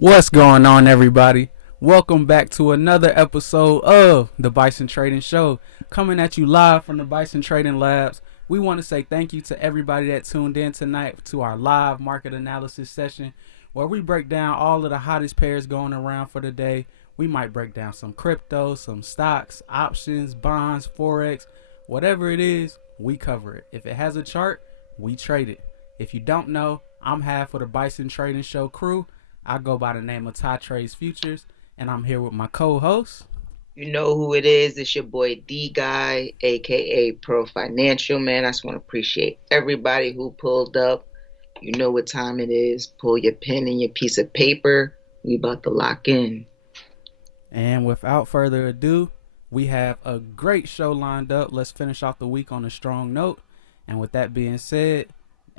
What's going on, everybody? Welcome back to another episode of the Bison Trading Show, coming at you live from the Bison Trading Labs. We want to say thank you to everybody that tuned in tonight to our live market analysis session, where we break down all of the hottest pairs going around for the day. We might break down some crypto, some stocks, options, bonds, forex, whatever it is, we cover it. If it has a chart, we trade it. If you don't know, I'm half of the Bison Trading Show crew. I go by the name of Ty Trades Futures, and I'm here with my co-host. You know who it is. It's your boy D Guy, aka Pro Financial Man. I just want to appreciate everybody who pulled up. You know what time it is. Pull your pen and your piece of paper. We about to lock in. And without further ado, we have a great show lined up. Let's finish off the week on a strong note. And with that being said,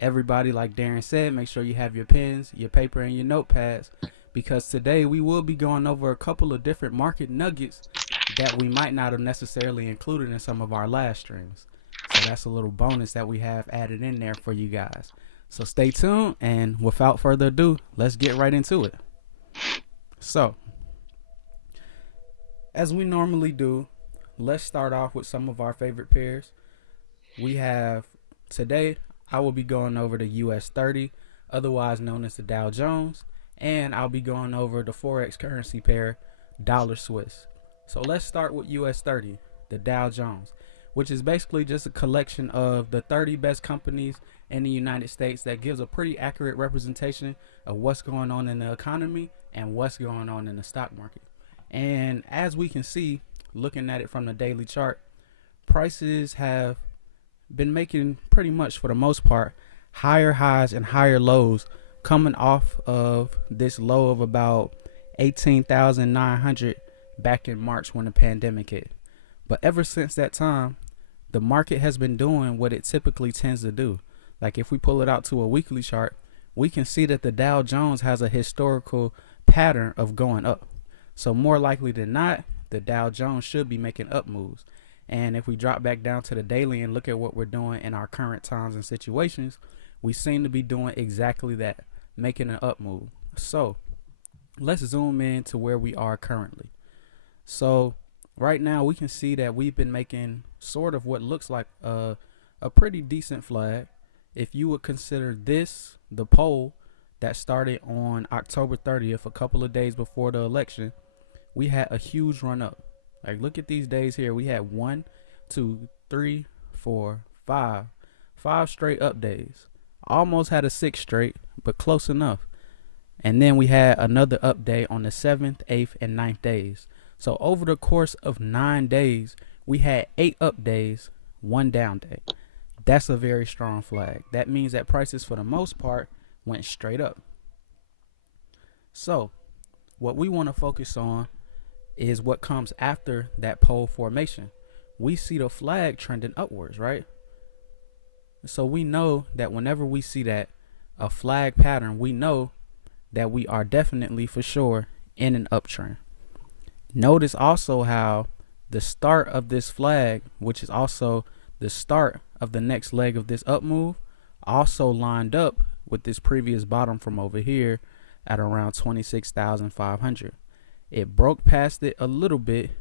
everybody, like Darren said, make sure you have your pens, your paper, and your notepads, because today we will be going over a couple of different market nuggets that we might not have necessarily included in some of our last streams. So that's a little bonus that we have added in there for you guys. So stay tuned, and without further ado, let's get right into it. So, as we normally do, let's start off with some of our favorite pairs. We have today, I will be going over the US 30, otherwise known as the Dow Jones, and I'll be going over the Forex currency pair, Dollar Swiss. So let's start with US 30, the Dow Jones, which is basically just a collection of the 30 best companies in the United States that gives a pretty accurate representation of what's going on in the economy and what's going on in the stock market. And as we can see, looking at it from the daily chart, prices have been making pretty much, for the most part, higher highs and higher lows, coming off of this low of about 18,900 back in March when the pandemic hit. But ever since that time, the market has been doing what it typically tends to do. Like if we pull it out to a weekly chart, we can see that the Dow Jones has a historical pattern of going up. So more likely than not, the Dow Jones should be making up moves. And if we drop back down to the daily and look at what we're doing in our current times and situations, we seem to be doing exactly that, making an up move. So let's zoom in to where we are currently. So right now we can see that we've been making sort of what looks like a pretty decent flag. If you would consider this the poll that started on October 30th, a couple of days before the election, we had a huge run up. Like, look at these days here. We had 1, 2, 3, 4, 5 straight up days. Almost had a 6th straight, but close enough. And then we had another up day on the 7th, 8th, and 9th days. So over the course of 9 days, we had 8 up days, 1 down day. That's a very strong flag. That means that prices, for the most part, went straight up. So what we want to focus on is what comes after that pole formation. We see the flag trending upwards, right? So we know that whenever we see that, a flag pattern, we know that we are definitely for sure in an uptrend. Notice also how the start of this flag, which is also the start of the next leg of this up move, also lined up with this previous bottom from over here at around 26,500. It broke past it a little bit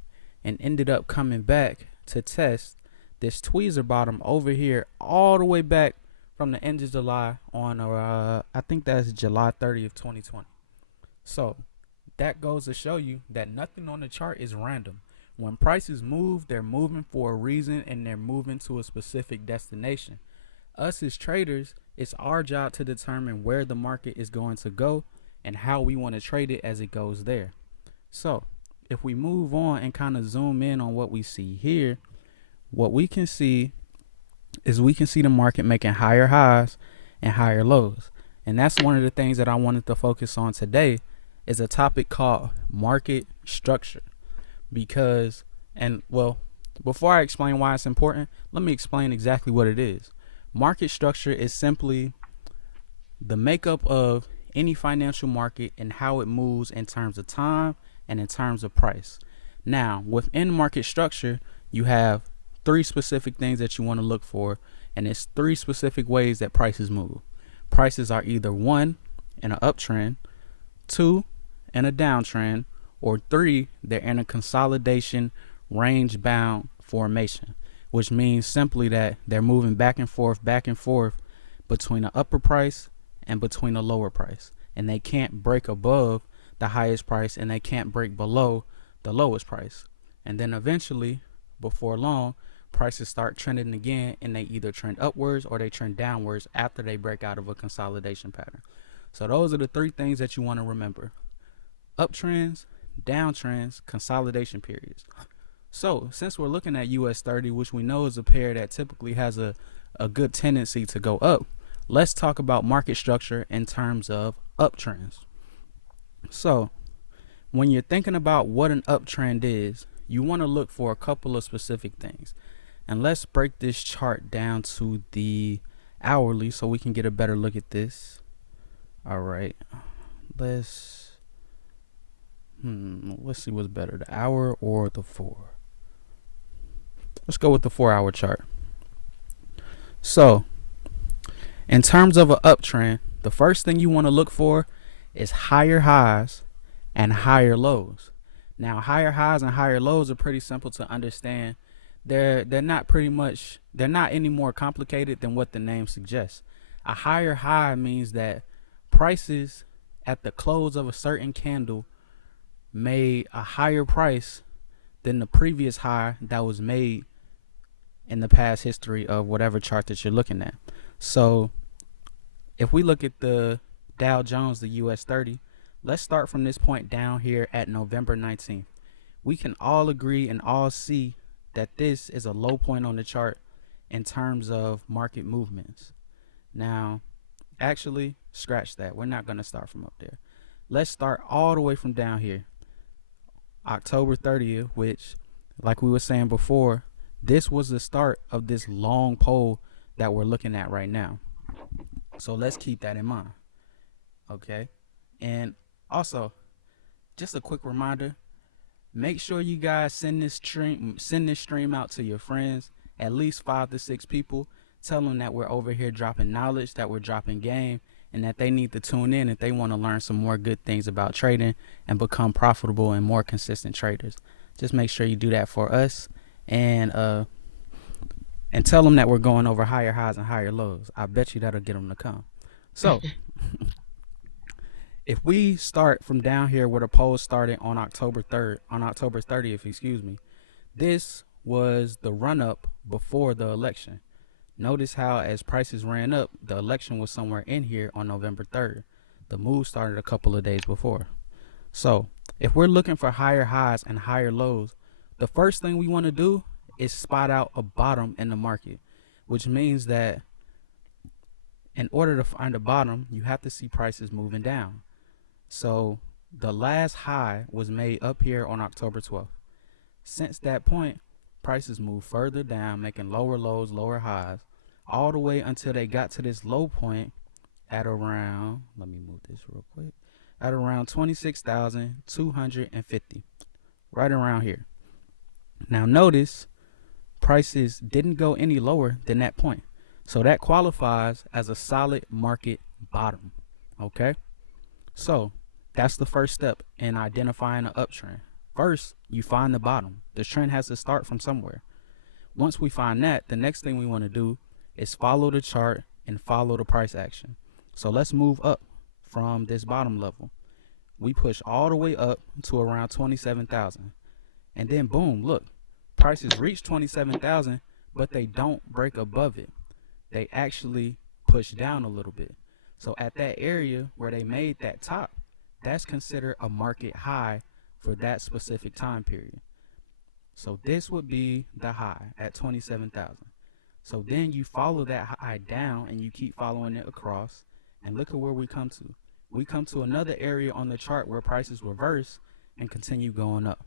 and ended up coming back to test this tweezer bottom over here all the way back from the end of July on I think that's July 30th, 2020. So that goes to show you that nothing on the chart is random. When prices move, they're moving for a reason, and they're moving to a specific destination. Us as traders, it's our job to determine where the market is going to go and how we want to trade it as it goes there. So if we move on and kind of zoom in on what we see here, what we can see is we can see the market making higher highs and higher lows. And that's one of the things that I wanted to focus on today, is a topic called market structure. Because, and well, before I explain why it's important, let me explain exactly what it is. Market structure is simply the makeup of any financial market and how it moves in terms of time and in terms of price. Now, within market structure, you have 3 specific things that you want to look for, and it's 3 specific ways that prices move. Prices are either 1, in an uptrend, 2, in a downtrend, or 3, they're in a consolidation range bound formation, which means simply that they're moving back and forth between the upper price and between the lower price. And they can't break above the highest price and they can't break below the lowest price. And then eventually, before long, prices start trending again and they either trend upwards or they trend downwards after they break out of a consolidation pattern. So those are the 3 things that you want to remember: uptrends, downtrends, consolidation periods. So since we're looking at US 30, which we know is a pair that typically has a good tendency to go up, let's talk about market structure in terms of uptrends. So when you're thinking about what an uptrend is, you want to look for a couple of specific things. And let's break this chart down to the hourly so we can get a better look at this. All right. Let's see what's better, the hour or the 4. Let's go with the 4-hour chart. So, in terms of an uptrend, the first thing you want to look for is higher highs and higher lows. Now, higher highs and higher lows are pretty simple to understand. They're not any more complicated than what the name suggests. A higher high means that prices at the close of a certain candle made a higher price than the previous high that was made in the past history of whatever chart that you're looking at. So if we look at the Dow Jones, the US 30, let's start from this point down here at November 19th. We can all agree and all see that this is a low point on the chart in terms of market movements. Now, actually, scratch that. We're not going to start from up there. Let's start all the way from down here. October 30th, which, like we were saying before, this was the start of this long pole that we're looking at right now. So let's keep that in mind. Okay. And also, just a quick reminder, make sure you guys send this stream out to your friends, at least 5 to 6 people. Tell them that we're over here dropping knowledge, that we're dropping game, and that they need to tune in if they want to learn some more good things about trading and become profitable and more consistent traders. Just make sure you do that for us, and tell them that we're going over higher highs and higher lows. I bet you that'll get them to come. So if we start from down here where the poll started on October 30th, this was the run up before the election. Notice how as prices ran up, the election was somewhere in here on November 3rd. The move started a couple of days before. So if we're looking for higher highs and higher lows, the first thing we want to do is spot out a bottom in the market, which means that in order to find a bottom, you have to see prices moving down. So the last high was made up here on October 12th. Since that point, prices moved further down, making lower lows, lower highs, all the way until they got to this low point at around, let me move this real quick, at around 26,250, right around here. Now notice prices didn't go any lower than that point. So that qualifies as a solid market bottom. Okay? So that's the first step in identifying an uptrend. First, you find the bottom. The trend has to start from somewhere. Once we find that, the next thing we want to do is follow the chart and follow the price action. So let's move up from this bottom level. We push all the way up to around 27,000. And then boom, look, prices reach 27,000, but they don't break above it. They actually push down a little bit. So at that area where they made that top, that's considered a market high for that specific time period. So this would be the high at 27,000. So then you follow that high down and you keep following it across, and look at where we come to. We come to another area on the chart where prices reverse and continue going up.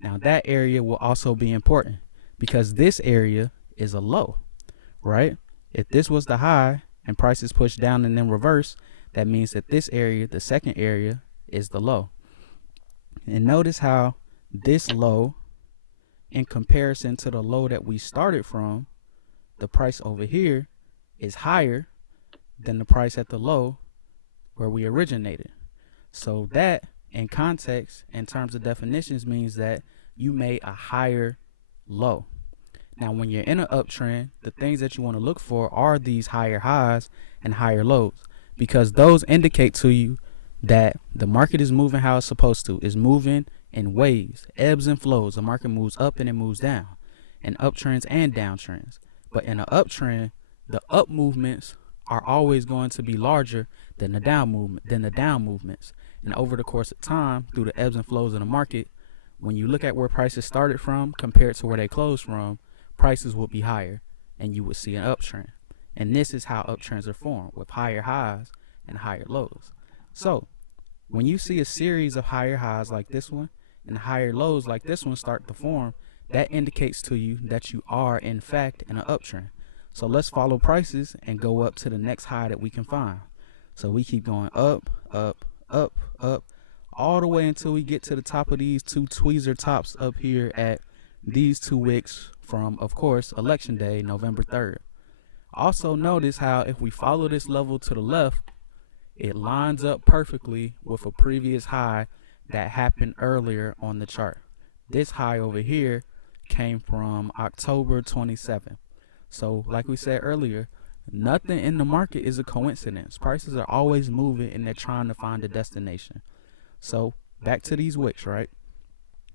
Now that area will also be important because this area is a low, right? If this was the high and prices push down and then reverse, that means that this area, the second area, is the low. And notice how this low, in comparison to the low that we started from, the price over here is higher than the price at the low where we originated. So that In context, in terms of definitions, means that you made a higher low. Now, when you're in an uptrend, the things that you want to look for are these higher highs and higher lows, because those indicate to you that the market is moving how it's supposed to. It's moving in waves, ebbs and flows. The market moves up and it moves down, in uptrends and downtrends. But in an uptrend, the up movements are always going to be larger than the down movements. And over the course of time, through the ebbs and flows of the market, when you look at where prices started from compared to where they closed from, prices will be higher and you would see an uptrend. And this is how uptrends are formed, with higher highs and higher lows. So when you see a series of higher highs like this one and higher lows like this one start to form, that indicates to you that you are in fact in an uptrend. So let's follow prices and go up to the next high that we can find. So we keep going up, up, up, up, all the way until we get to the top of these two tweezer tops up here at these two wicks from, of course, election day, November 3rd. Also notice how if we follow this level to the left, it lines up perfectly with a previous high that happened earlier on the chart. This high over here came from October 27th. So like we said earlier, nothing in the market is a coincidence. Prices are always moving and they're trying to find a destination. So back to these wicks, right?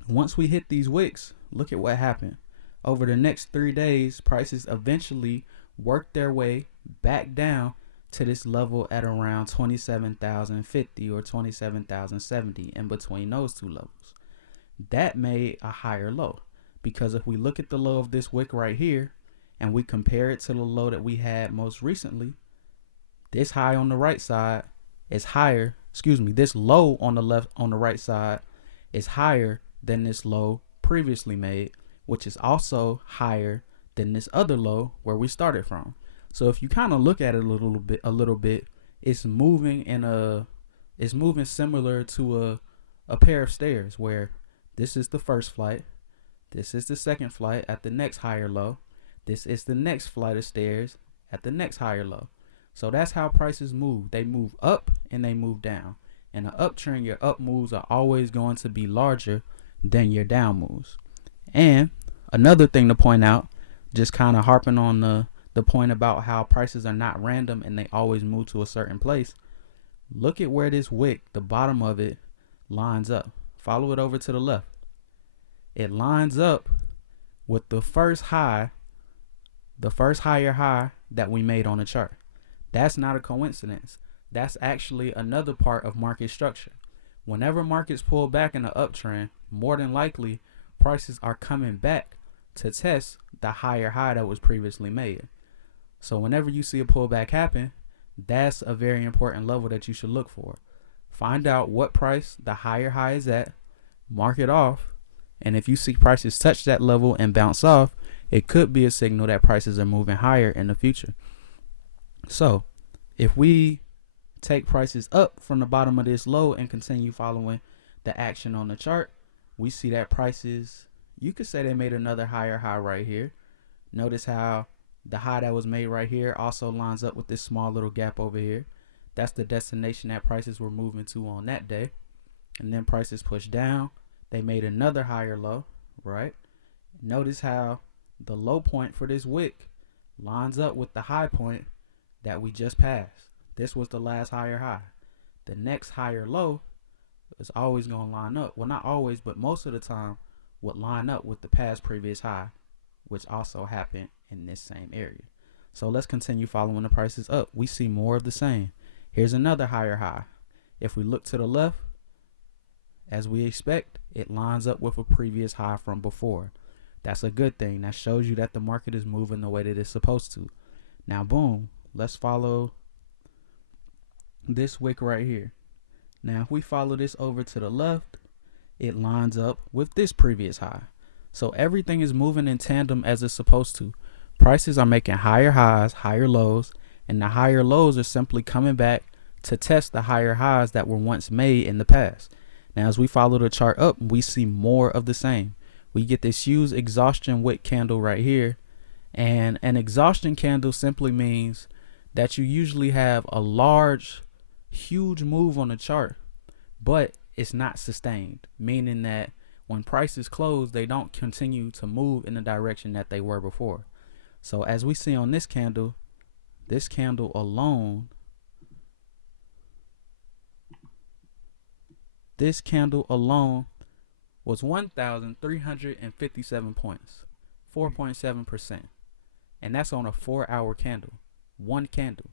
Once we hit these wicks, look at what happened. Over the next 3 days, prices eventually worked their way back down to this level at around 27,050 or 27,070, in between those two levels. That made a higher low, because if we look at the low of this wick right here and we compare it to the low that we had most recently, this high on the right side is higher, this low on the right side is higher than this low previously made, which is also higher than this other low where we started from. So if you kind of look at it a little bit, it's moving similar to a pair of stairs, where this is the first flight, this is the second flight at the next higher low, this is the next flight of stairs at the next higher low. So that's how prices move. They move up and they move down. In an uptrend, your up moves are always going to be larger than your down moves. And another thing to point out, just kind of harping on the point about how prices are not random and they always move to a certain place. Look at where this wick, the bottom of it, lines up. Follow it over to the left. It lines up with the first higher high that we made on the chart. That's not a coincidence. That's actually another part of market structure. Whenever markets pull back in the uptrend, more than likely prices are coming back to test the higher high that was previously made. So whenever you see a pullback happen, that's a very important level that you should look for. Find out what price the higher high is at, mark it off, and if you see prices touch that level and bounce off, it could be a signal that prices are moving higher in the future. So if we take prices up from the bottom of this low and continue following the action on the chart, we see that prices, you could say they made another higher high right here. Notice how the high that was made right here also lines up with this small little gap over here. That's the destination that prices were moving to on that day. And then prices pushed down. They made another higher low, right? Notice how the low point for this wick lines up with the high point that we just passed. This was the last higher high. The next higher low is always going to line up. Well, not always, but most of the time would line up with the past previous high, which also happened in this same area. So let's continue following the prices up. We see more of the same. Here's another higher high. If we look to the left, as we expect, it lines up with a previous high from before. That's a good thing. That shows you that the market is moving the way that it's supposed to. Now, boom, let's follow this wick right here. Now, if we follow this over to the left, it lines up with this previous high. So everything is moving in tandem as it's supposed to. Prices are making higher highs, higher lows, and the higher lows are simply coming back to test the higher highs that were once made in the past. Now, as we follow the chart up, we see more of the same. We get this huge exhaustion wick candle right here. And an exhaustion candle simply means that you usually have a large, huge move on the chart, but it's not sustained, meaning that when prices close, they don't continue to move in the direction that they were before. So as we see on this candle alone, was 1,357 points, 4.7%. And that's on a 4-hour candle. One candle.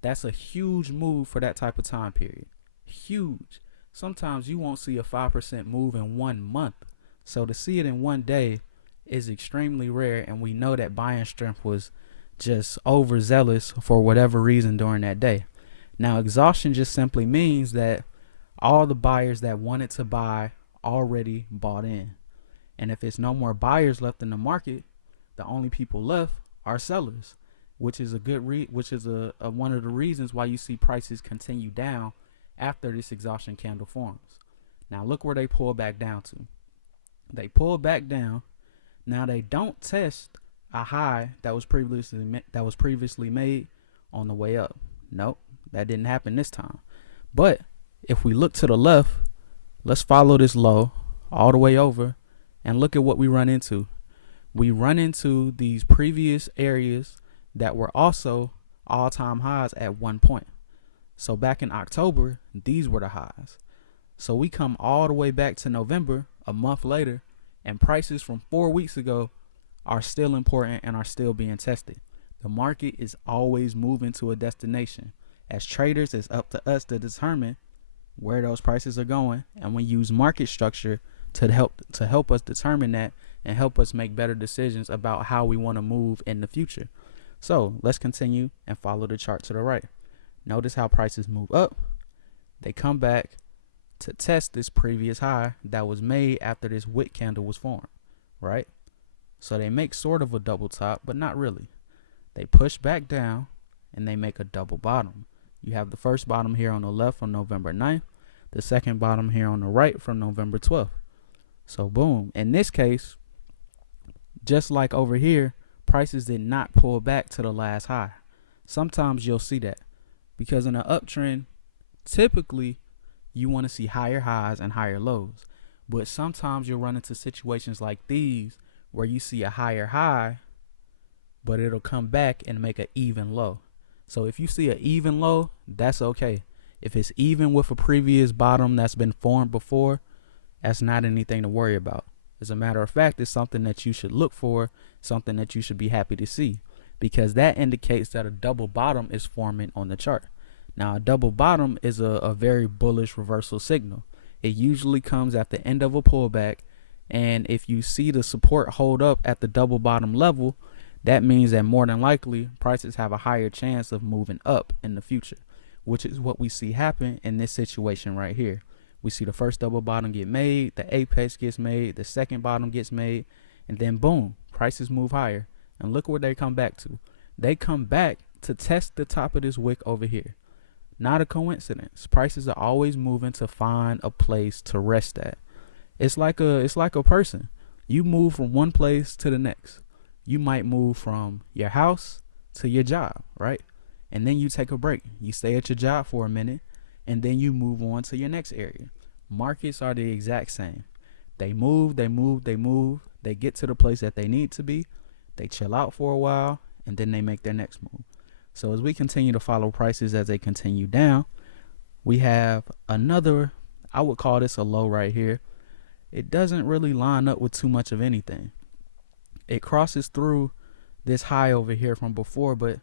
That's a huge move for that type of time period. Huge. Sometimes you won't see a 5% move in 1 month. So to see it in one day is extremely rare, and we know that buying strength was just overzealous for whatever reason during that day. Now, exhaustion just simply means that all the buyers that wanted to buy already bought in. And if it's no more buyers left in the market, the only people left are sellers, which is one of the reasons why you see prices continue down after this exhaustion candle forms. Now look where they pull back down to. They pull back down. Now they don't test a high that was previously made on the way up. Nope, that didn't happen this time. But if we look to the left, let's follow this low all the way over and look at what we run into. We run into these previous areas that were also all-time highs at one point. So back in October, these were the highs. So we come all the way back to November, a month later, and prices from 4 weeks ago are still important and are still being tested. The market is always moving to a destination. As traders, it's up to us to determine where those prices are going, and we use market structure to help us determine that and help us make better decisions about how we want to move in the future. So let's continue and follow the chart to the right. Notice how prices move up. They come back to test this previous high that was made after this wick candle was formed, right? So they make sort of a double top, but not really. They push back down and they make a double bottom. You have the first bottom here on the left from November 9th, the second bottom here on the right from November 12th. So boom, in this case, just like over here, prices did not pull back to the last high. Sometimes you'll see that because in an uptrend, typically you want to see higher highs and higher lows. But sometimes you'll run into situations like these where you see a higher high, but it'll come back and make an even low. So if you see an even low, that's okay. If it's even with a previous bottom that's been formed before, that's not anything to worry about. As a matter of fact, it's something that you should look for, something that you should be happy to see, because that indicates that a double bottom is forming on the chart. Now, a double bottom is a very bullish reversal signal. It usually comes at the end of a pullback, and if you see the support hold up at the double bottom level, that means that more than likely prices have a higher chance of moving up in the future, which is what we see happen in this situation right here. We see the first double bottom get made, the apex gets made, the second bottom gets made, and then boom, prices move higher. And look where they come back to. They come back to test the top of this wick over here. Not a coincidence. Prices are always moving to find a place to rest at. It's like a person. You move from one place to the next. You might move from your house to your job, right? And then you take a break. You stay at your job for a minute, and then you move on to your next area. Markets are the exact same. They move, they move, they move. They get to the place that they need to be. They chill out for a while, and then they make their next move. So as we continue to follow prices as they continue down, we have another, I would call this a low right here. It doesn't really line up with too much of anything. It crosses through this high over here from before, but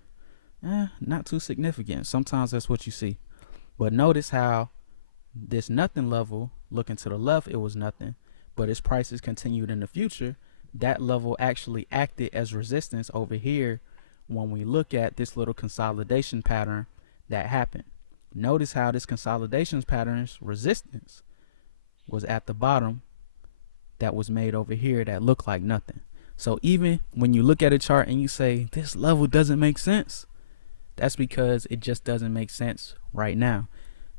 not too significant. Sometimes that's what you see. But notice how this nothing level, looking to the left, it was nothing. But as prices continued in the future, that level actually acted as resistance over here when we look at this little consolidation pattern that happened. Notice how this consolidation pattern's resistance was at the bottom that was made over here that looked like nothing. So even when you look at a chart and you say this level doesn't make sense, that's because it just doesn't make sense right now.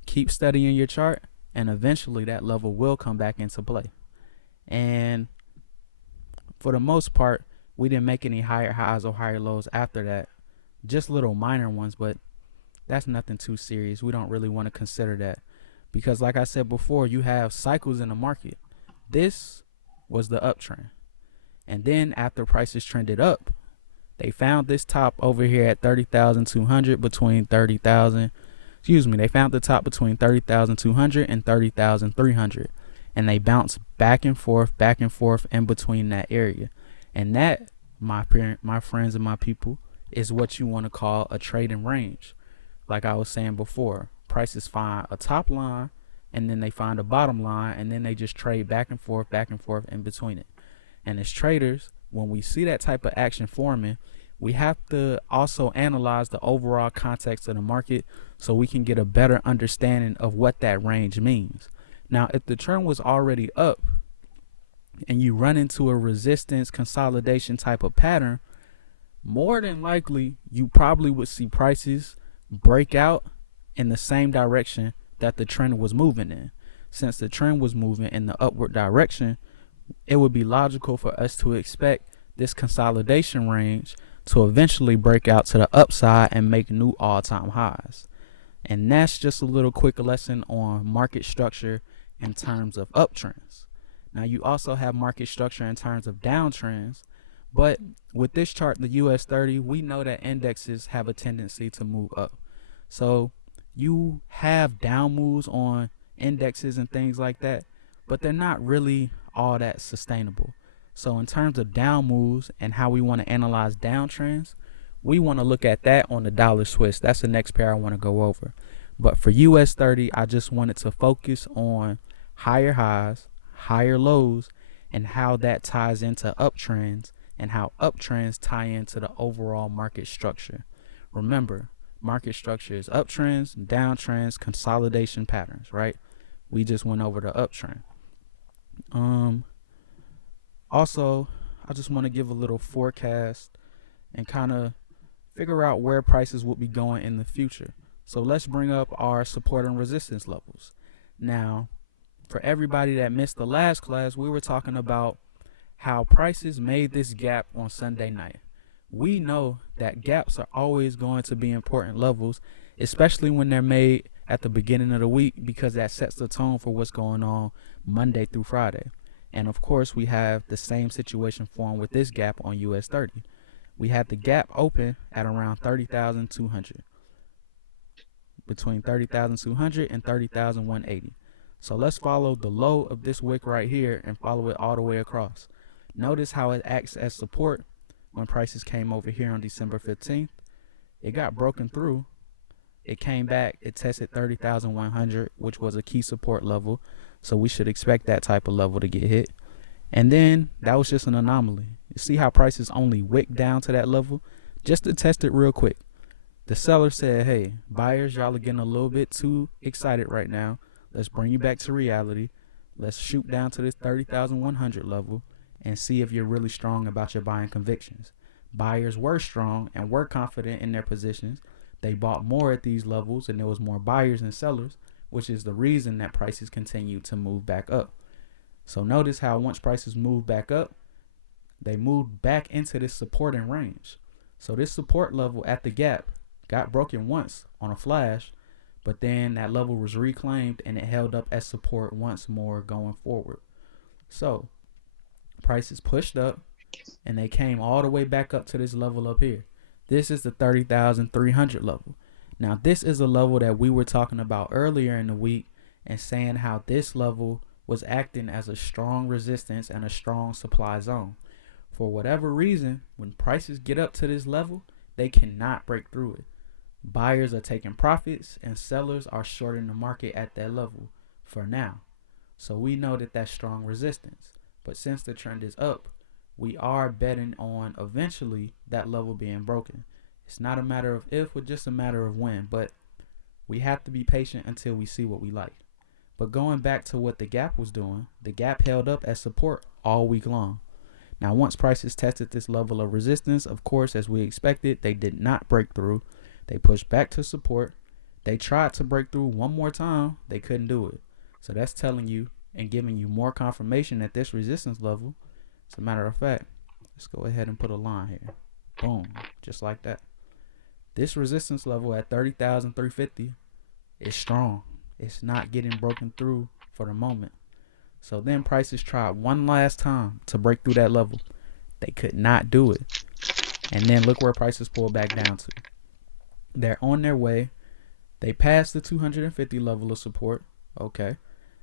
Keep studying your chart, and eventually that level will come back into play. And for the most part, we didn't make any higher highs or higher lows after that. Just little minor ones, but that's nothing too serious. We don't really want to consider that. Because like I said before, you have cycles in the market. This was the uptrend. And then after prices trended up, they found this top over here at 30,200 between 30,000. Excuse me, they found the top between 30,200 and 30,300. And they bounced back and forth in between that area. And that, my friends and my people, is what you want to call a trading range. Like I was saying before, prices find a top line and then they find a bottom line and then they just trade back and forth in between it. And as traders, when we see that type of action forming, we have to also analyze the overall context of the market so we can get a better understanding of what that range means. Now, if the trend was already up and you run into a resistance consolidation type of pattern, more than likely you probably would see prices break out in the same direction that the trend was moving in. Since the trend was moving in the upward direction, it would be logical for us to expect this consolidation range to eventually break out to the upside and make new all-time highs. And that's just a little quick lesson on market structure in terms of uptrends. Now you also have market structure in terms of downtrends, but with this chart, the US 30, we know that indexes have a tendency to move up. So you have down moves on indexes and things like that, but they're not really all that sustainable. So in terms of down moves and how we want to analyze downtrends, we want to look at that on the dollar Swiss. That's the next pair I want to go over. But for US 30, I just wanted to focus on higher highs, higher lows, and how that ties into uptrends and how uptrends tie into the overall market structure. Remember, market structure is uptrends, downtrends, consolidation patterns, right? We just went over the uptrend. Also, I just want to give a little forecast and kind of figure out where prices will be going in the future. So let's bring up our support and resistance levels. Now, for everybody that missed the last class, we were talking about how prices made this gap on Sunday night. We know that gaps are always going to be important levels, especially when they're made at the beginning of the week, because that sets the tone for what's going on Monday through Friday. And of course, we have the same situation formed with this gap on US 30. We had the gap open at around 30,200, between 30,200 and 30,180. So let's follow the low of this wick right here and follow it all the way across. Notice how it acts as support when prices came over here on December 15th. It got broken through. It came back. It tested 30,100, which was a key support level. So we should expect that type of level to get hit. And then that was just an anomaly. You see how prices only wicked down to that level just to test it real quick. The seller said, hey, buyers, y'all are getting a little bit too excited right now. Let's bring you back to reality. Let's shoot down to this 30,100 level and see if you're really strong about your buying convictions. Buyers were strong and were confident in their positions. They bought more at these levels and there was more buyers than sellers, which is the reason that prices continue to move back up. So notice how once prices move back up, they moved back into this supporting range. So this support level at the gap got broken once on a flash, but then that level was reclaimed and it held up as support once more going forward. So prices pushed up and they came all the way back up to this level up here. This is the 30,300 level. Now this is a level that we were talking about earlier in the week and saying how this level was acting as a strong resistance and a strong supply zone. For whatever reason, when prices get up to this level, they cannot break through it. Buyers are taking profits and sellers are shorting the market at that level for now. So we know that that's strong resistance. But since the trend is up, we are betting on eventually that level being broken. It's not a matter of if, but just a matter of when. But we have to be patient until we see what we like. But going back to what the gap was doing, the gap held up as support all week long. Now, once prices tested this level of resistance, of course, as we expected, they did not break through. They pushed back to support. They tried to break through one more time. They couldn't do it. So that's telling you and giving you more confirmation at this resistance level. As a matter of fact, let's go ahead and put a line here. Boom, just like that. This resistance level at 30,350 is strong. It's not getting broken through for the moment. So then prices tried one last time to break through that level. They could not do it. And then look where prices pulled back down to. They're on their way. They passed the 250 level of support. Okay.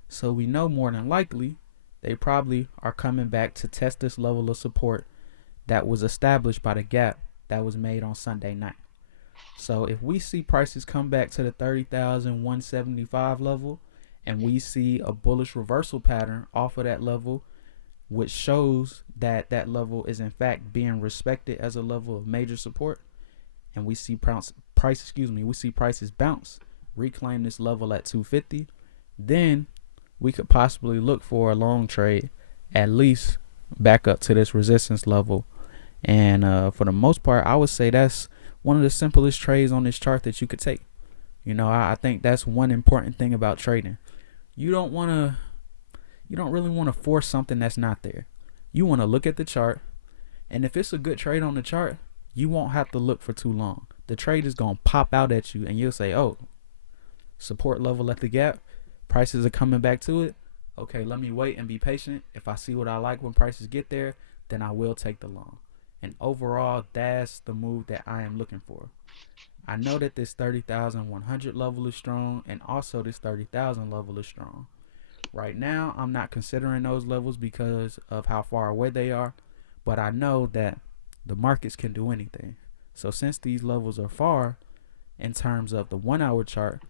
So we know more than likely they probably are coming back to test this level of support that was established by the gap that was made on Sunday night. So if we see prices come back to the 30,175 level and we see a bullish reversal pattern off of that level, which shows that that level is in fact being respected as a level of major support, and we see prices bounce, reclaim this level at 250, then we could possibly look for a long trade, at least back up to this resistance level. And for the most part, I would say that's one of the simplest trades on this chart that you could take. I think that's one important thing about trading. You don't really want to force something that's not there. You want to look at the chart, and if it's a good trade on the chart, you won't have to look for too long. The trade is going to pop out at you and you'll say, oh, support level at the gap, prices are coming back to it. Okay, let me wait and be patient. If I see what I like when prices get there, then I will take the long. And overall, that's the move that I am looking for. I know that this 30,100 level is strong, and also this 30,000 level is strong. Right now, I'm not considering those levels because of how far away they are, but I know that the markets can do anything. So since these levels are far in terms of the 1 hour chart,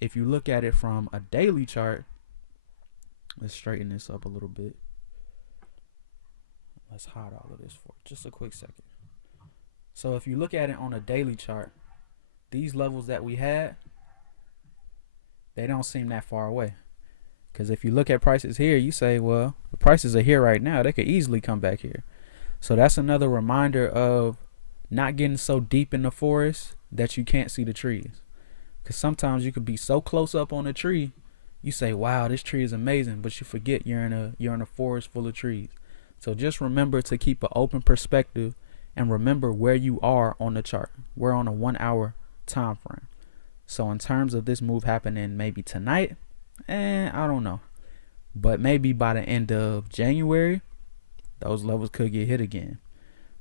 if you look at it from a daily chart, let's straighten this up a little bit. Let's hide all of this for just a quick second. So if you look at it on a daily chart, these levels that we had, they don't seem that far away. Because if you look at prices here, you say, well, the prices are here right now. They could easily come back here. So that's another reminder of not getting so deep in the forest that you can't see the trees. Because sometimes you could be so close up on a tree, you say, wow, this tree is amazing, but you forget you're in a forest full of trees. So just remember to keep an open perspective and remember where you are on the chart. We're on a 1 hour time frame. So in terms of this move happening maybe tonight, I don't know. But maybe by the end of January, those levels could get hit again.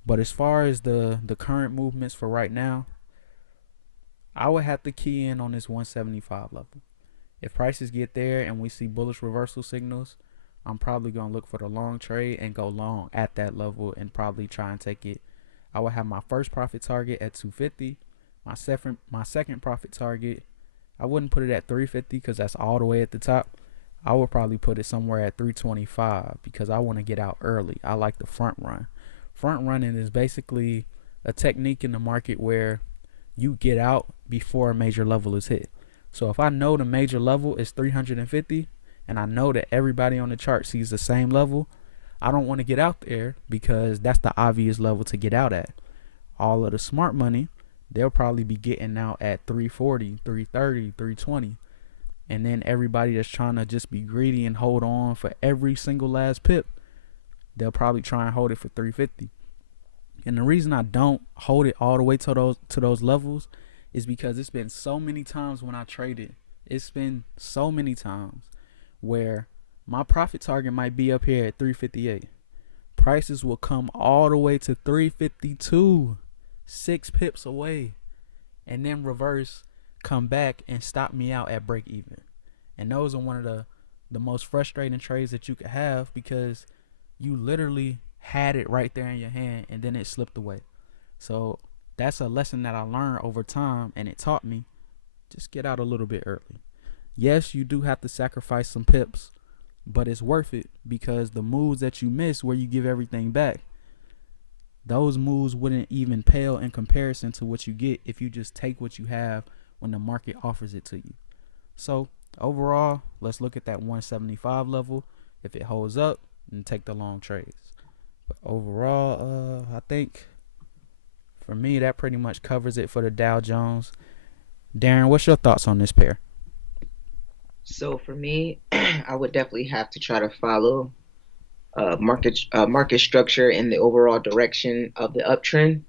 But as far as the current movements for right now, I would have to key in on this 175 level. If prices get there and we see bullish reversal signals, I'm probably going to look for the long trade and go long at that level and probably try and take it. I would have my first profit target at 250. My second profit target, I wouldn't put it at 350 because that's all the way at the top. I would probably put it somewhere at 325 because I want to get out early. I like the front run. Front running is basically a technique in the market where you get out before a major level is hit. So if I know the major level is 350 and I know that everybody on the chart sees the same level, I don't want to get out there because that's the obvious level to get out at. All of the smart money, they'll probably be getting out at 340, 330, 320. And then everybody that's trying to just be greedy and hold on for every single last pip, they'll probably try and hold it for 350. And the reason I don't hold it all the way to those levels is because it's been so many times when I traded. It's been so many times where my profit target might be up here at 358. Prices will come all the way to 352, 6 pips away, and then reverse, come back and stop me out at break even. And those are one of the most frustrating trades that you could have because you literally had it right there in your hand and then it slipped away. So that's a lesson that I learned over time, and it taught me just get out a little bit early. Yes, you do have to sacrifice some pips, but it's worth it because the moves that you miss where you give everything back, those moves wouldn't even pale in comparison to what you get if you just take what you have when the market offers it to you. So overall, let's look at that 175 level. If it holds up, then take the long trades. But overall, I think for me that pretty much covers it for the Dow Jones. Darren, what's your thoughts on this pair? So for me, I would definitely have to try to follow market structure and the overall direction of the uptrend.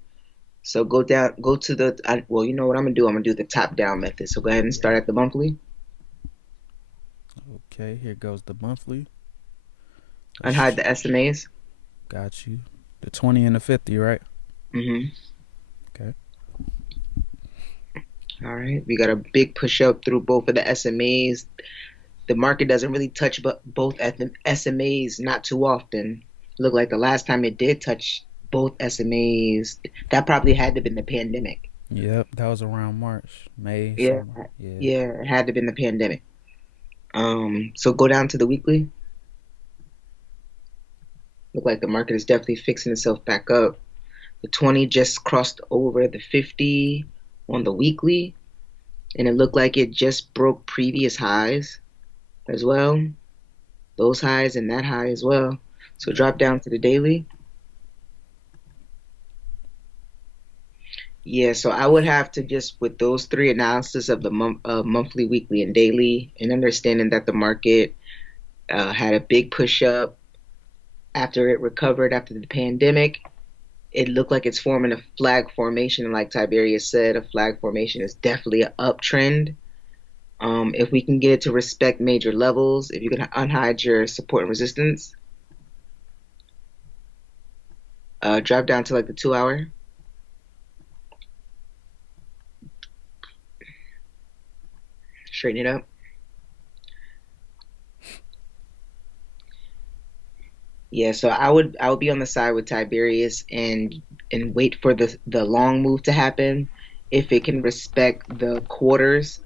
So go to the well, you know what I'm gonna do? I'm gonna do the top down method. So go ahead and start at the monthly. Okay, here goes the monthly. Unhide the SMAs. Got you. The 20 and the 50, right? Mm-hmm. Okay. All right. We got a big push up through both of the SMAs. The market doesn't really touch both SMAs not too often. Look like the last time it did touch both SMAs, that probably had to have been the pandemic. Yep, that was around March, May, Yeah, somewhere. Yeah. yeah, it had to have been the pandemic. So go down to the weekly. Look like the market is definitely fixing itself back up. The 20 just crossed over the 50 on the weekly, and it looked like it just broke previous highs as well. Those highs and that high as well. So drop down to the daily. Yeah, so I would have to just with those three analysis of the monthly, weekly, and daily, and understanding that the market had a big push up after it recovered after the pandemic. It looked like it's forming a flag formation, and like Tiberius said, a flag formation is definitely an uptrend. If we can get it to respect major levels, if you can unhide your support and resistance, drop down to like the 2 hour. Straighten it up. Yeah, so I would be on the side with Tiberius and wait for the long move to happen. If it can respect the quarters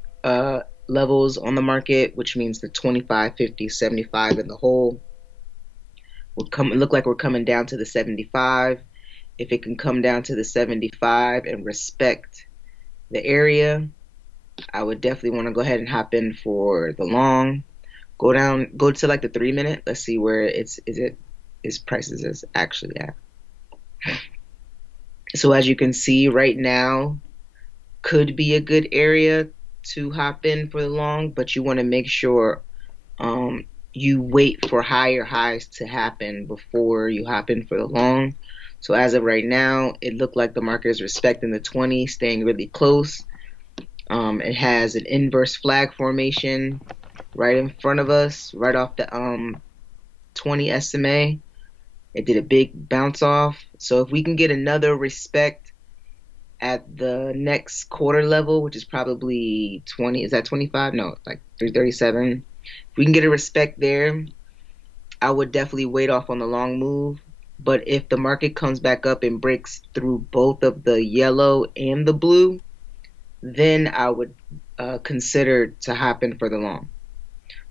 levels on the market, which means the 25, 50, 75 in the whole, look like we're coming down to the 75. If it can come down to the 75 and respect the area, I would definitely want to go ahead and hop in for the long. Go to like the 3 minute. Let's see where its prices is actually at. So as you can see right now, could be a good area to hop in for the long, but you want to make sure you wait for higher highs to happen before you hop in for the long. So as of right now, it looked like the market is respecting the 20, staying really close. It has an inverse flag formation right in front of us, right off the 20 SMA. It did a big bounce off. So if we can get another respect at the next quarter level, which is probably 20, is that 25? No, like 337. If we can get a respect there, I would definitely wait off on the long move. But if the market comes back up and breaks through both of the yellow and the blue, then I would consider to hop in for the long.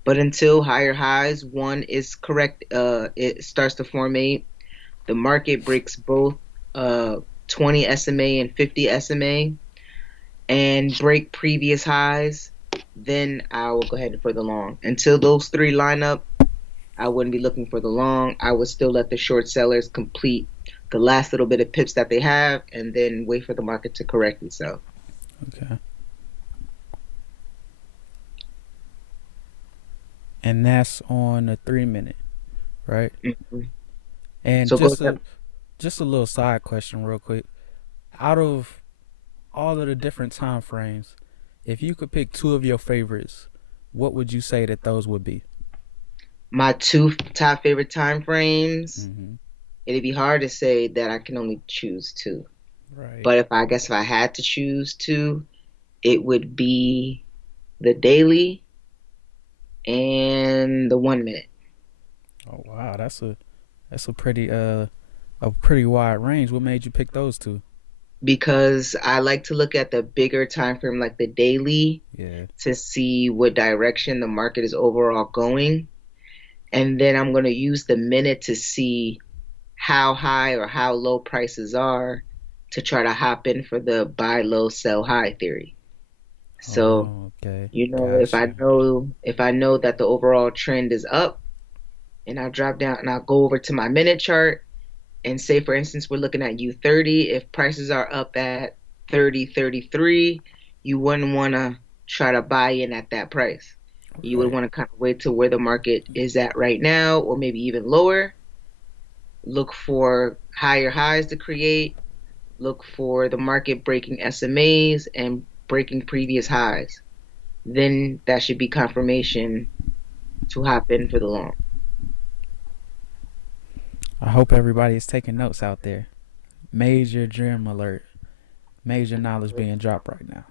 But until higher highs, one is correct, it starts to formate. The market breaks both 20 SMA and 50 SMA and break previous highs, then I will go ahead for the long. Until those three line up, I wouldn't be looking for the long. I would still let the short sellers complete the last little bit of pips that they have and then wait for the market to correct itself. Okay. And that's on a 3 minute, right? Mm-hmm. And So go ahead. just a little side question real quick. Out of all of the different time frames, if you could pick two of your favorites, what would you say that those would be? My two top favorite time frames, Mm-hmm. it'd be hard to say that I can only choose two. Right. But if I had to choose two, it would be the daily and the 1 minute. Oh wow, that's a pretty wide range. What made you pick those two? Because I like to look at the bigger time frame like the daily Yeah. to see what direction the market is overall going. And then I'm going to use the minute to see how high or how low prices are to try to hop in for the buy low, sell high theory. So, Oh, okay. if I Got you. know that the overall trend is up and I drop down and I'll go over to my minute chart and say for instance we're looking at U30, if prices are up at 30, 33, you wouldn't want to try to buy in at that price. You would Right. want to kind of wait to where the market is at right now or maybe even lower. Look for higher highs to create. Look for the market breaking SMAs and breaking previous highs. Then that should be confirmation to hop in for the long. I hope everybody is taking notes out there. Major dream alert. Major knowledge being dropped right now.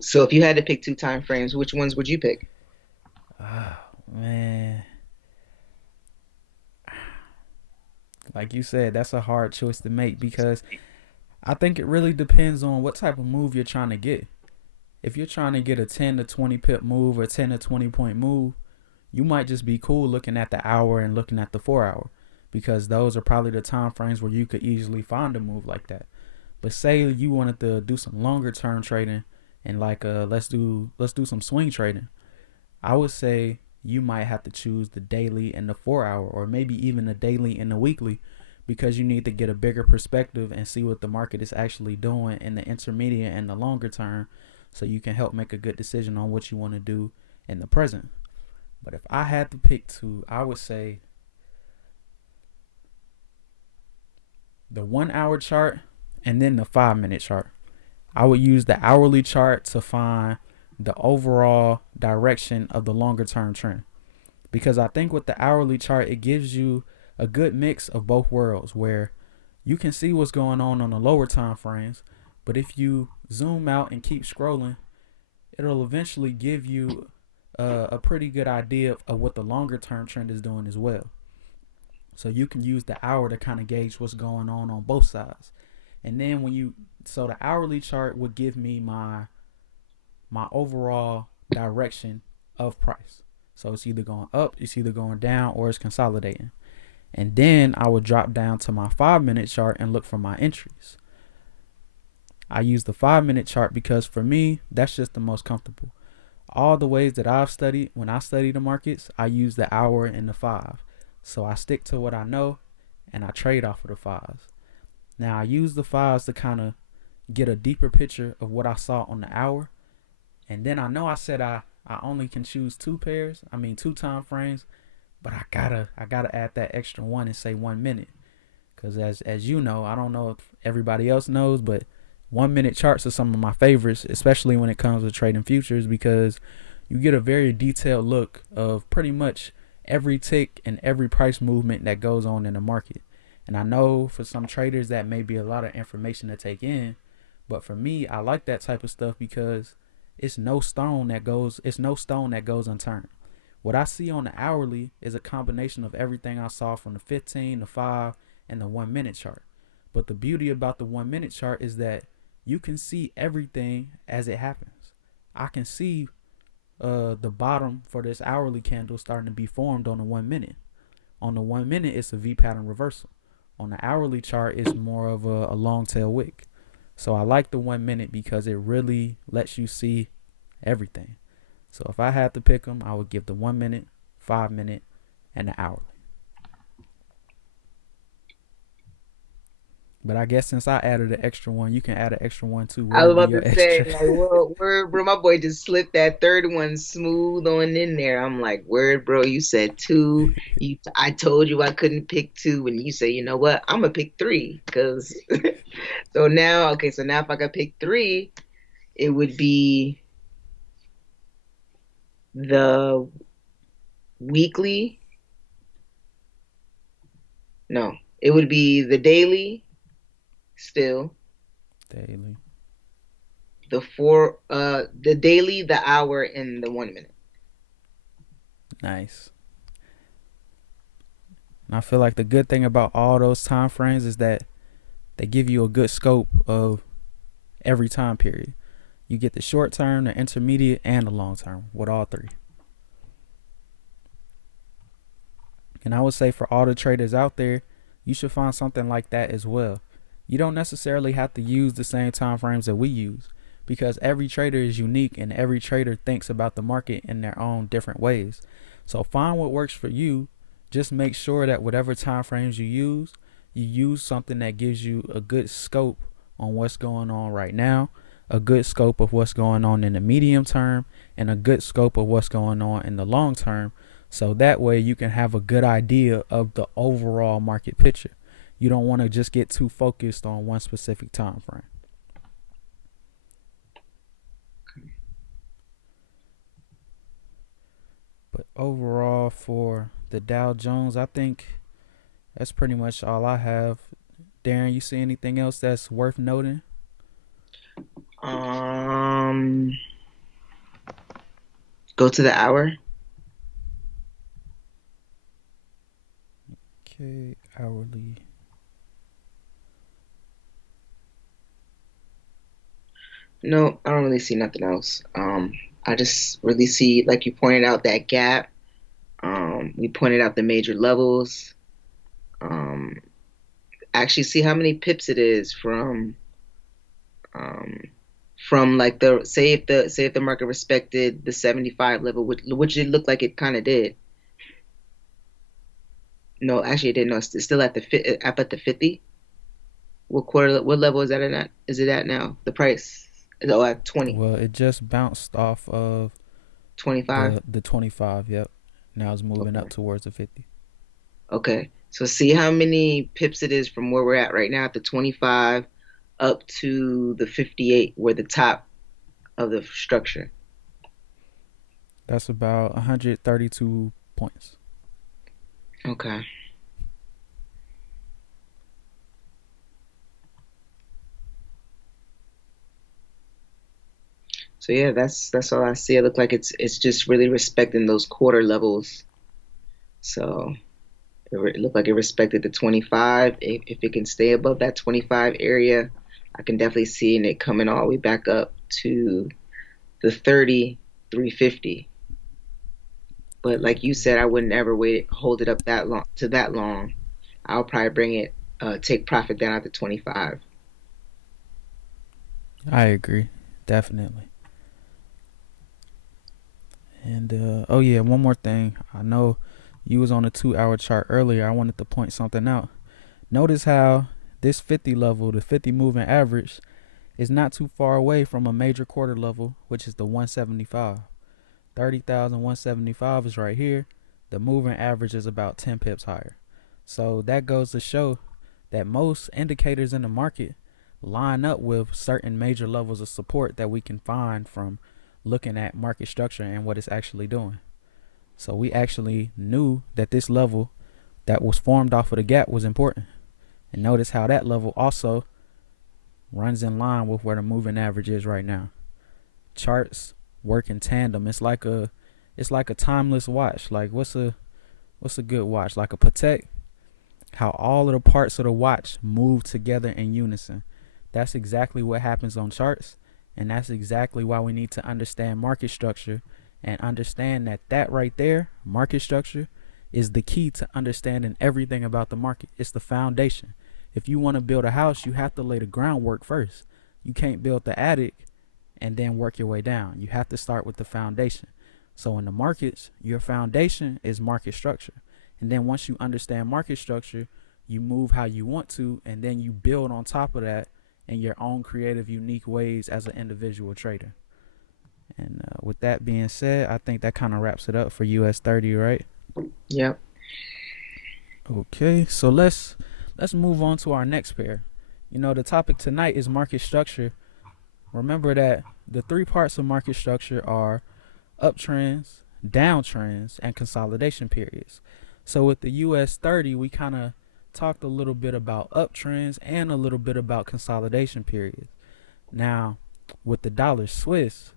So if you had to pick two time frames, which ones would you pick? Oh, man. Like you said, that's a hard choice to make because I think it really depends on what type of move you're trying to get. If you're trying to get a 10 to 20 pip move or 10 to 20 point move, you might just be cool looking at the hour and looking at the 4 hour because those are probably the time frames where you could easily find a move like that. But say you wanted to do some longer term trading and like let's do some swing trading. I would say you might have to choose the daily and the 4 hour or maybe even the daily and the weekly because you need to get a bigger perspective and see what the market is actually doing in the intermediate and the longer term so you can help make a good decision on what you want to do in the present. But if I had to pick two, I would say the 1 hour chart and then the 5 minute chart. I would use the hourly chart to find the overall direction of the longer term trend. Because I think with the hourly chart, it gives you a good mix of both worlds where you can see what's going on the lower time frames. But if you zoom out and keep scrolling, it'll eventually give you a pretty good idea of what the longer term trend is doing as well. So you can use the hour to kind of gauge what's going on both sides. And then so the hourly chart would give me my overall direction of price. So it's either going up, it's either going down, or it's consolidating. And then I would drop down to my 5 minute chart and look for my entries. I use the 5 minute chart because for me, that's just the most comfortable. All the ways that I've studied, when I study the markets, I use the hour and the 5. So I stick to what I know and I trade off of the 5s. Now I use the 5s to kind of get a deeper picture of what I saw on the hour. And then I know I said I only can choose two time frames, but I gotta add that extra one and say 1 minute. Cause as you know, I don't know if everybody else knows, but 1 minute charts are some of my favorites, especially when it comes to trading futures, because you get a very detailed look of pretty much every tick and every price movement that goes on in the market. And I know for some traders that may be a lot of information to take in, but for me, I like that type of stuff because it's no stone that goes unturned. What I see on the hourly is a combination of everything I saw from the 15, the 5, and the 1 minute chart. But the beauty about the 1 minute chart is that you can see everything as it happens. I can see the bottom for this hourly candle starting to be formed on the 1 minute. On the 1 minute, it's a V pattern reversal. On the hourly chart, it's more of a long tail wick. So I like the 1 minute because it really lets you see everything. So if I had to pick them, I would give the 1 minute, 5 minute, and the hourly. But I guess since I added an extra one, you can add an extra one too. What I was would be about your to say, extra? like, word, bro, my boy just slipped that third one smooth on in there. I'm like, word, bro, you said two. I told you I couldn't pick two, and you say, you know what? I'm gonna pick three, cause so now, okay, so now if I could pick three, it would be the weekly. No, it would be the daily still, Daily. the daily, the hour, and the 1 minute. Nice. And I feel like the good thing about all those time frames is that they give you a good scope of every time period. You get the short term, the intermediate, and the long term with all three. And I would say for all the traders out there, you should find something like that as well. You don't necessarily have to use the same time frames that we use because every trader is unique and every trader thinks about the market in their own different ways. So find what works for you. Just make sure that whatever time frames you use something that gives you a good scope on what's going on right now, a good scope of what's going on in the medium term, and a good scope of what's going on in the long term. So that way you can have a good idea of the overall market picture. You don't want to just get too focused on one specific time frame. But overall, for the Dow Jones, I think that's pretty much all I have. Darren, you see anything else that's worth noting? Um, go to the hour. Okay, hourly. No, I don't really see nothing else. I just really see, like you pointed out, that gap. We pointed out the major levels. Um, actually, see how many pips it is um, from like the say if the market respected the 75 level, which it looked like it kind of did. No, actually, it didn't. No, it's still at up at the 50. What level is that at? Is it at now? The price is at 20, Well, it just bounced off of 25. the 25. Yep. Now it's moving up Okay. towards the 50. Okay. So see how many pips it is from where we're at right now at the 25 up to the 58, where the top of the structure. That's about 132 points. Okay. So yeah, that's all I see. It looked like it's just really respecting those quarter levels. So it looked like it respected the 25. If it can stay above that 25 area, I can definitely see it coming all the way back up to the 30, 350. But like you said, I wouldn't ever hold it up that long. I'll probably bring it, take profit down at the 25. I agree. Definitely. And oh yeah, one more thing. I know you was on a 2 hour chart earlier. I wanted to point something out. Notice how this 50 level, the 50 moving average, is not too far away from a major quarter level, which is the 175. 30,175 is right here. The moving average is about 10 pips higher. So that goes to show that most indicators in the market line up with certain major levels of support that we can find from looking at market structure and what it's actually doing. So we actually knew that this level that was formed off of the gap was important. And notice how that level also runs in line with where the moving average is right now. Charts work in tandem. It's like a timeless watch. Like what's a good watch? Like a Patek, how all of the parts of the watch move together in unison. That's exactly what happens on charts, and that's exactly why we need to understand market structure and understand that right there, market structure, is the key to understanding everything about the market. It's the foundation. If you want to build a house, you have to lay the groundwork first. You can't build the attic and then work your way down. You have to start with the foundation. So in the markets, your foundation is market structure. And then once you understand market structure, you move how you want to, and then you build on top of that in your own creative, unique ways as an individual trader. And with that being said, I think that kind of wraps it up for US 30, right? Yep. Okay, so let's move on to our next pair. The topic tonight is market structure. Remember that the three parts of market structure are uptrends, downtrends, and consolidation periods. So with the US 30, we kind of talked a little bit about uptrends and a little bit about consolidation periods. Now, with the dollar Swiss,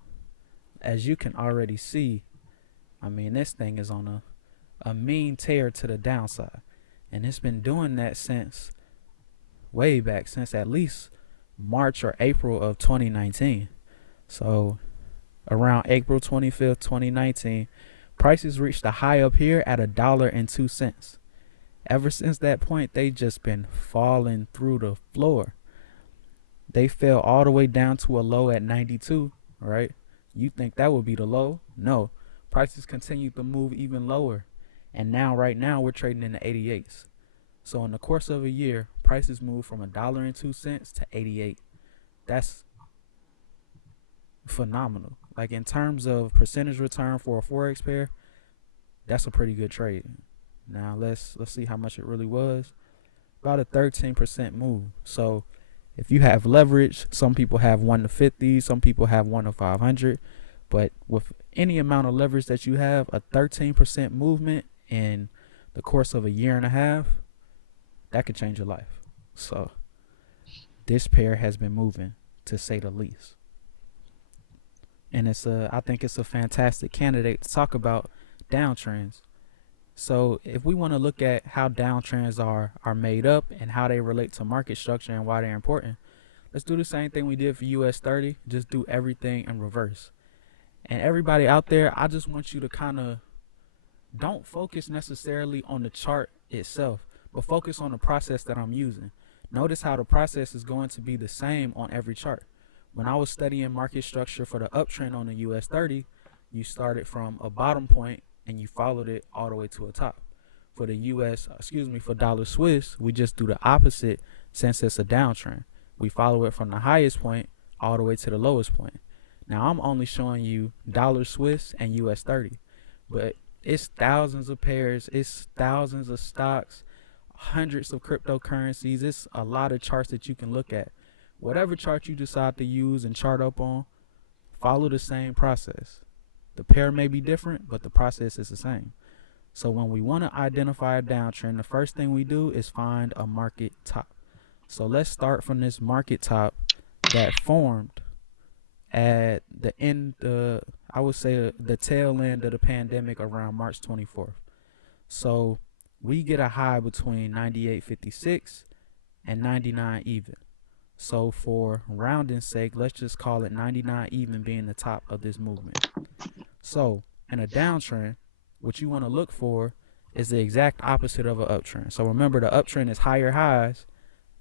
as you can already see, I mean, this thing is on a mean tear to the downside. And it's been doing that since way back, since at least March or April of 2019. So around April 25th, 2019, prices reached a high up here at $1.02. Ever since that point, they just been falling through the floor. They fell all the way down to a low at 92, right? You think that would be the low? No. Prices continue to move even lower. And now, right now, we're trading in the 88s. So in the course of a year, prices moved from $1.02 to 88. That's phenomenal. Like in terms of percentage return for a forex pair, that's a pretty good trade. Now let's see how much it really was. About a 13% move. So if you have leverage, some people have 1 to 50, some people have 1 to 500. But with any amount of leverage that you have, a 13% movement in the course of a year and a half, that could change your life. So this pair has been moving, to say the least. And I think it's a fantastic candidate to talk about downtrends. So if we want to look at how downtrends are made up and how they relate to market structure and why they're important, let's do the same thing we did for US 30. Just do everything in reverse. And everybody out there, I just want you to kind of don't focus necessarily on the chart itself, but focus on the process that I'm using. Notice how the process is going to be the same on every chart. When I was studying market structure for the uptrend on the US 30, you started from a bottom point and you followed it all the way to a top. For the for dollar Swiss, we just do the opposite since it's a downtrend. We follow it from the highest point all the way to the lowest point. Now I'm only showing you dollar Swiss and US 30, but it's thousands of pairs, it's thousands of stocks, hundreds of cryptocurrencies. It's a lot of charts that you can look at. Whatever chart you decide to use and chart up on, follow the same process. The pair may be different, but the process is the same. So when we want to identify a downtrend, the first thing we do is find a market top. So let's start from this market top that formed at the end, I would say the tail end of the pandemic around March 24th. So we get a high between 98.56 and 99 even. So for rounding sake, let's just call it 99 even being the top of this movement. So in a downtrend, what you want to look for is the exact opposite of an uptrend. So remember, the uptrend is higher highs,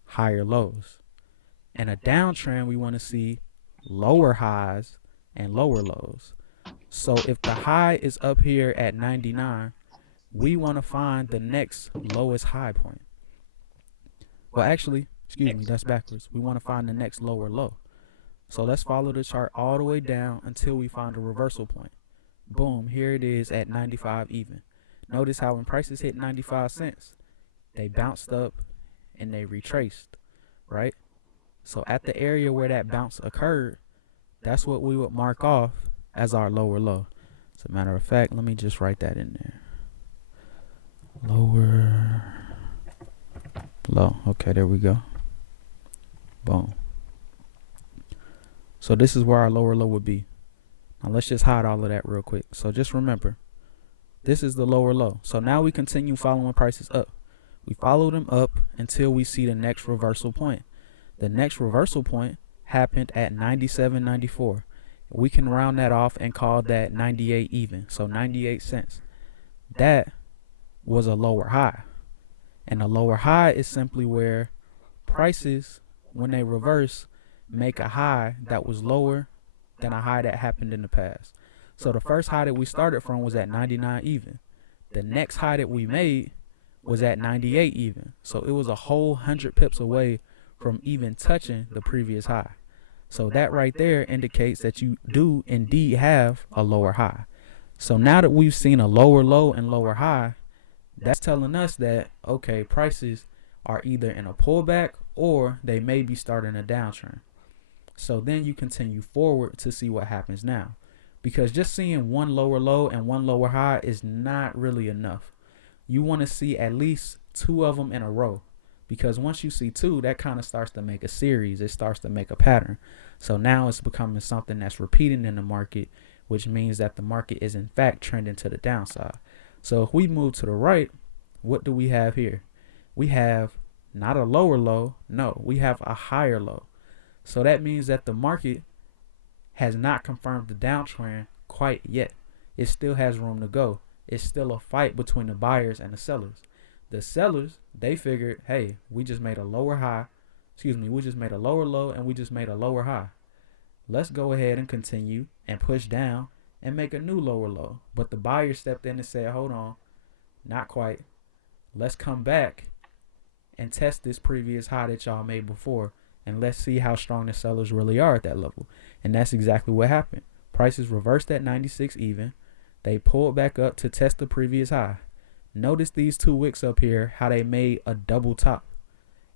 higher lows. In a downtrend, we want to see lower highs and lower lows. So if the high is up here at 99, we want to find the next lowest high point. Well, actually, excuse me, that's backwards. We want to find the next lower low. So let's follow the chart all the way down until we find a reversal point. Boom, here it is at 95 even. Notice how when prices hit 95 cents, they bounced up and they retraced, right? So at the area where that bounce occurred, that's what we would mark off as our lower low. As a matter of fact, let me just write that in there. Lower low. Okay, there we go. Boom. So this is where our lower low would be. Now let's just hide all of that real quick. So just remember, this is the lower low. So now we continue following prices up. We follow them up until we see the next reversal point. The next reversal point happened at 97.94. We can round that off and call that 98 even. So 98 cents. That was a lower high. And a lower high is simply where prices, when they reverse, make a high that was lower than a high that happened in the past. So the first high that we started from was at 99 even. The next high that we made was at 98 even. So it was a whole 100 pips away from even touching the previous high. So that right there indicates that you do indeed have a lower high. So now that we've seen a lower low and lower high, that's telling us that, okay, prices are either in a pullback or they may be starting a downtrend. So then you continue forward to see what happens now. Because just seeing one lower low and one lower high is not really enough. You want to see at least two of them in a row. Because once you see two, that kind of starts to make a series. It starts to make a pattern. So now it's becoming something that's repeating in the market, which means that the market is in fact trending to the downside. So if we move to the right, what do we have here? We have not a lower low. No, we have a higher low. So that means that the market has not confirmed the downtrend quite yet. It still has room to go. It's still a fight between the buyers and the sellers. The sellers, they figured, hey, we just made a lower high. We just made a lower low and we just made a lower high. Let's go ahead and continue and push down and make a new lower low. But the buyer stepped in and said, hold on, not quite. Let's come back and test this previous high that y'all made before. And let's see how strong the sellers really are at that level. And that's exactly what happened. Prices reversed at 96 even. They pulled back up to test the previous high. Notice these two wicks up here, how they made a double top.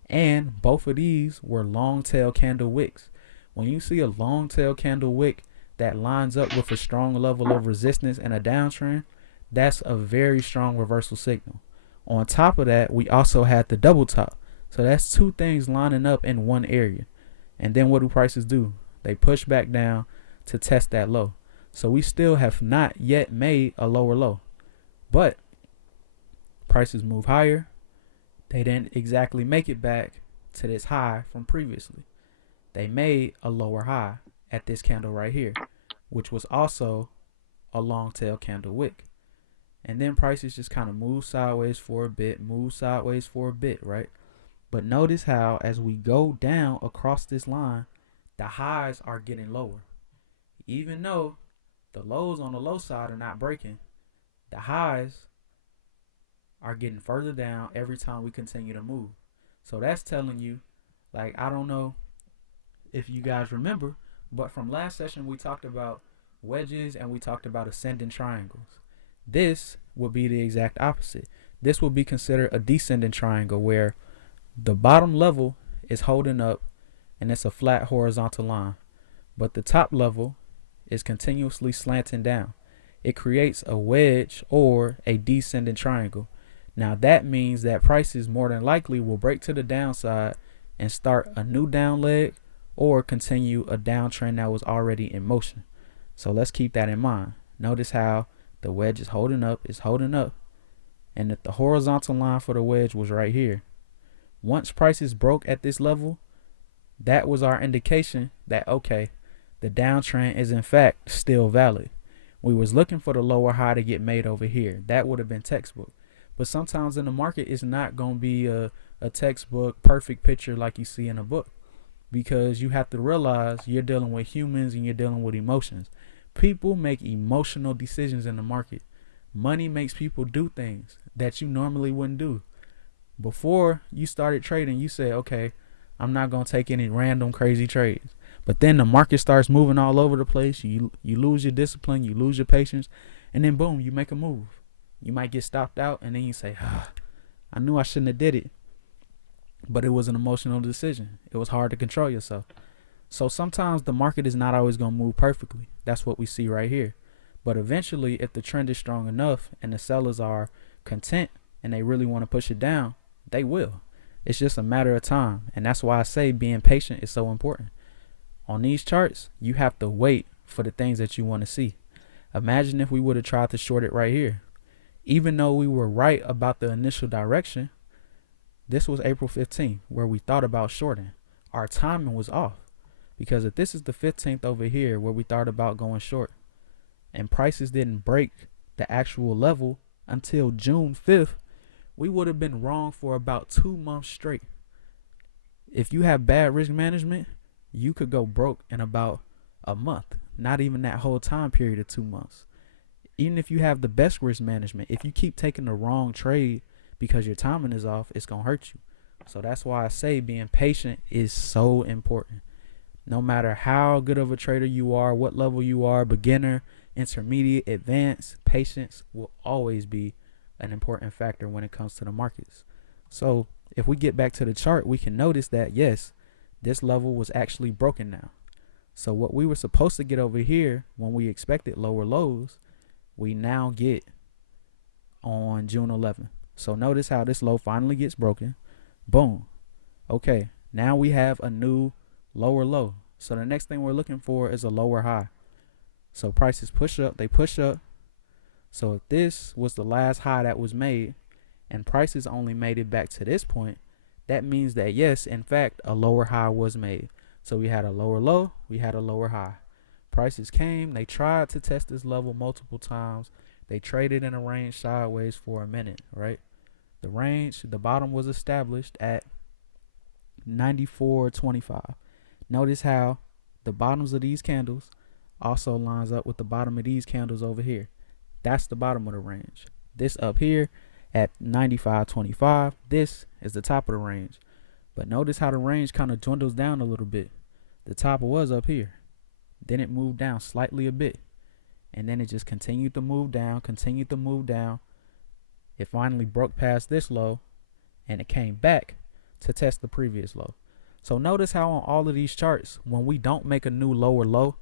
And both of these were long tail candle wicks. When you see a long tail candle wick, that lines up with a strong level of resistance and a downtrend, that's a very strong reversal signal. On top of that, we also had the double top. So that's two things lining up in one area. And then what do prices do? They push back down to test that low. So we still have not yet made a lower low. But prices move higher. They didn't exactly make it back to this high from previously. They made a lower high at this candle right here, which was also a long tail candle wick. And then prices just kind of move sideways for a bit, right? But notice how as we go down across this line, the highs are getting lower. Even though the lows on the low side are not breaking, the highs are getting further down every time we continue to move. So that's telling you, like, I don't know if you guys remember, but from last session we talked about wedges and we talked about ascending triangles. This would be the exact opposite. This would be considered a descending triangle where the bottom level is holding up and it's a flat horizontal line, but the top level is continuously slanting down. It creates a wedge or a descending triangle. Now that means that prices more than likely will break to the downside and start a new down leg or continue a downtrend that was already in motion. So let's keep that in mind. Notice how the wedge is holding up, and that the horizontal line for the wedge was right here. Once prices broke at this level, that was our indication that, okay, the downtrend is in fact still valid. We was looking for the lower high to get made over here. That would have been textbook. But sometimes in the market, it's not going to be a textbook perfect picture like you see in a book, because you have to realize you're dealing with humans and you're dealing with emotions. People make emotional decisions in the market. Money makes people do things that you normally wouldn't do. Before you started trading, you say, okay, I'm not going to take any random crazy trades. But then the market starts moving all over the place. You lose your discipline, you lose your patience, and then boom, you make a move. You might get stopped out, and then you say, I knew I shouldn't have did it. But it was an emotional decision. It was hard to control yourself. So sometimes the market is not always going to move perfectly. That's what we see right here. But eventually, if the trend is strong enough and the sellers are content and they really want to push it down, they will. It's just a matter of time. And that's why I say being patient is so important. On these charts, you have to wait for the things that you want to see. Imagine if we would have tried to short it right here. Even though we were right about the initial direction, this was April 15th where we thought about shorting. Our timing was off. Because if this is the 15th over here where we thought about going short and prices didn't break the actual level until June 5th, we would have been wrong for about 2 months straight. If you have bad risk management, you could go broke in about a month, not even that whole time period of 2 months. Even if you have the best risk management, if you keep taking the wrong trade because your timing is off, it's going to hurt you. So that's why I say being patient is so important. No matter how good of a trader you are, what level you are, beginner, intermediate, advanced, patience will always be an important factor when it comes to the markets. So if we get back to the chart, we can notice that, yes, this level was actually broken now. So what we were supposed to get over here when we expected lower lows, we now get on June 11th. So notice how this low finally gets broken. Boom. Okay, now we have a new lower low. So the next thing we're looking for is a lower high. So prices push up, they push up. So if this was the last high that was made and prices only made it back to this point, that means that yes, in fact, a lower high was made. So we had a lower low, we had a lower high. Prices came, they tried to test this level multiple times. They traded in a range sideways for a minute, right? The range, the bottom was established at 94.25. Notice how the bottoms of these candles also lines up with the bottom of these candles over here. That's the bottom of the range. This up here at 95.25, this is the top of the range. But notice how the range kind of dwindles down a little bit. The top was up here. Then it moved down slightly a bit. And then it just continued to move down, It finally broke past this low and it came back to test the previous low. So notice how on all of these charts, when we don't make a new lower low,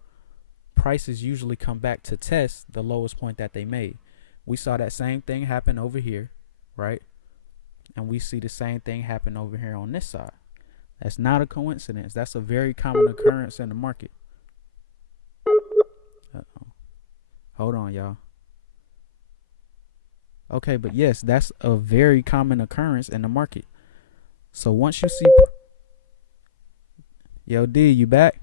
prices usually come back to test the lowest point that they made. We saw that same thing happen over here, right? And we see the same thing happen over here on this side. That's not a coincidence. That's a very common occurrence in the market. Uh-oh. Hold on, y'all. Okay, but yes, that's a very common occurrence in the market. So once you see, yo, D, you back?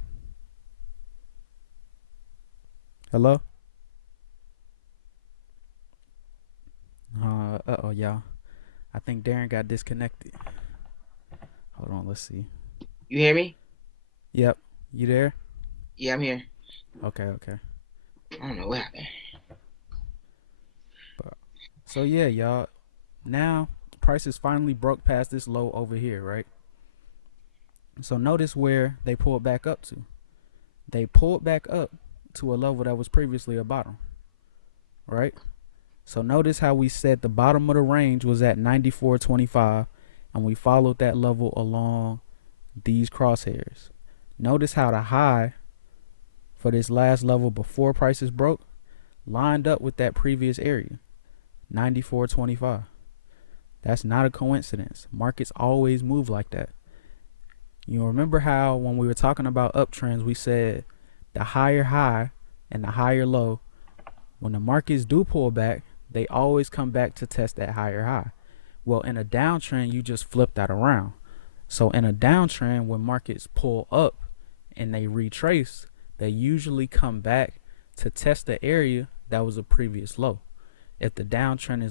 Hello? Uh-oh, y'all. I think Darren got disconnected. Hold on, let's see. You hear me? Yep. You there? Yeah, I'm here. Okay. I don't know what happened. So yeah, y'all. Now prices finally broke past this low over here, right? So notice where they pulled back up to. They pulled back up to a level that was previously a bottom, right? So notice how we said the bottom of the range was at 94.25, and we followed that level along these crosshairs. Notice how the high for this last level before prices broke lined up with that previous area, 94.25. That's not a coincidence. Markets always move like that. You remember how when we were talking about uptrends, we said the higher high and the higher low, when the markets do pull back, they always come back to test that higher high. Well, in a downtrend, you just flip that around. So in a downtrend, when markets pull up and they retrace, they usually come back to test the area that was a previous low. If the downtrend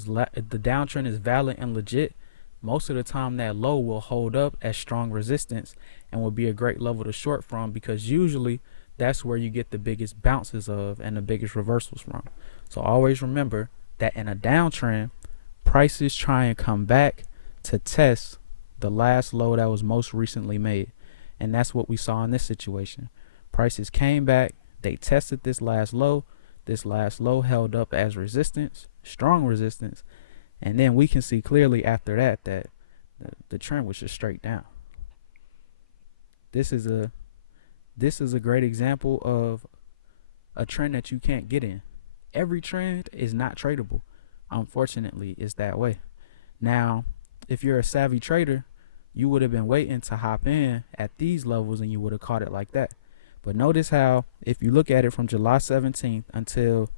is valid and legit, most of the time that low will hold up as strong resistance and will be a great level to short from, because usually that's where you get the biggest bounces of and the biggest reversals from. So always remember that in a downtrend, prices try and come back to test the last low that was most recently made. And that's what we saw in this situation. Prices came back, they tested this last low. This last low held up as resistance, strong resistance, and then we can see clearly after that that the trend was just straight down. This is a great example of a trend that you can't get in. Every trend is not tradable. Unfortunately, it's that way. Now, if you're a savvy trader, you would have been waiting to hop in at these levels and you would have caught it like that. But notice how, if you look at it from July 17th until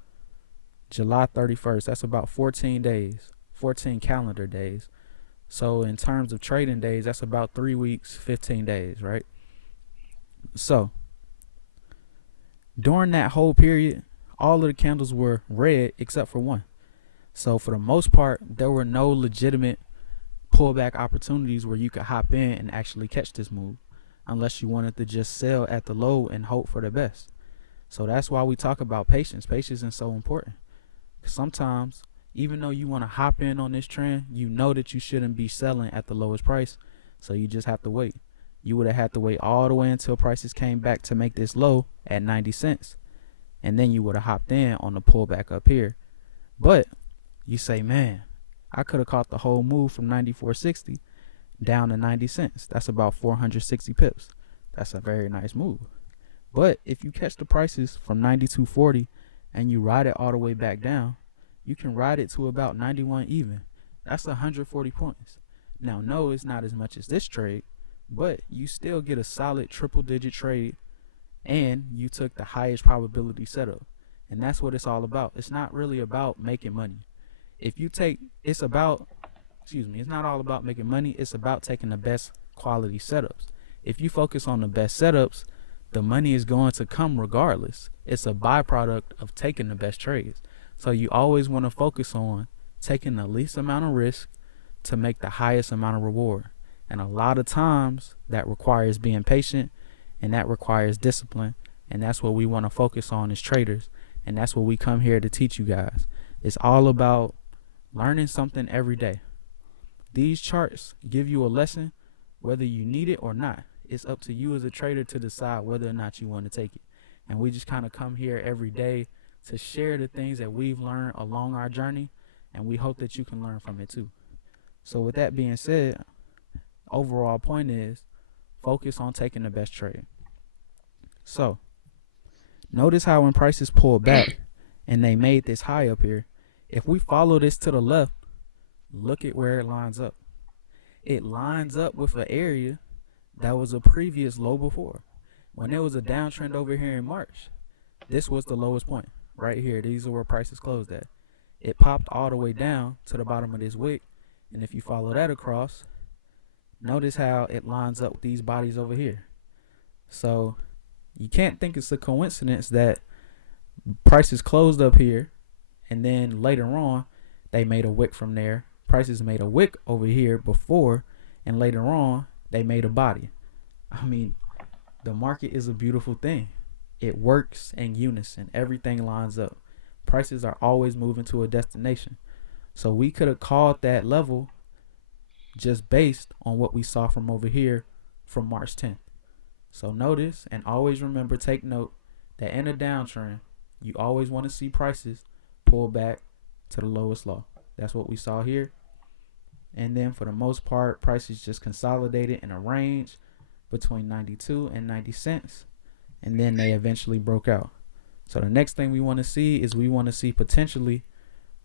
July 31st, that's about 14 days, 14 calendar days. So in terms of trading days, that's about 3 weeks, 15 days, right? So during that whole period, all of the candles were red except for one. So for the most part, there were no legitimate pullback opportunities where you could hop in and actually catch this move, unless you wanted to just sell at the low and hope for the best. So that's why we talk about patience. Patience is so important. Sometimes, even though you want to hop in on this trend, you know that you shouldn't be selling at the lowest price. So you just have to wait. You would have had to wait all the way until prices came back to make this low at 90 cents. And then you would have hopped in on the pullback up here. But you say, man, I could have caught the whole move from 94.60 down to 90 cents. That's about 460 pips. That's a very nice move. But if you catch the prices from 92.40 and you ride it all the way back down, you can ride it to about 91 even. That's 140 points. Now, no, it's not as much as this trade, but you still get a solid triple digit trade, and you took the highest probability setup. And that's what it's all about. It's not really about making money. It's not all about making money. It's about taking the best quality setups. If you focus on the best setups, the money is going to come regardless. It's a byproduct of taking the best trades. So you always want to focus on taking the least amount of risk to make the highest amount of reward. And a lot of times that requires being patient, and that requires discipline. And that's what we want to focus on as traders. And that's what we come here to teach you guys. It's all about learning something every day. These charts give you a lesson, whether you need it or not. It's up to you as a trader to decide whether or not you want to take it. And we just kind of come here every day to share the things that we've learned along our journey, and we hope that you can learn from it too. So with that being said, overall point is focus on taking the best trade. So Notice how when prices pulled back and they made this high up here, if we follow this to the left, look at where it lines up. It lines up with an area that was a previous low before. When there was a downtrend over here in March, this was the lowest point right here. These are where prices closed at. It popped all the way down to the bottom of this wick, and if you follow that across, notice how it lines up with these bodies over here. So you can't think it's a coincidence that prices closed up here and then later on they made a wick from there. Prices made a wick over here before, and later on they made a body. I mean, the market is a beautiful thing. It works in unison. Everything lines up. Prices are always moving to a destination. So we could have called that level just based on what we saw from over here from March 10th. So notice and always remember, take note that in a downtrend, you always want to see prices pull back to the lowest low. That's what we saw here. And then for the most part, prices just consolidated in a range between 92 and 90 cents. And then they eventually broke out. So the next thing we want to see is we want to see potentially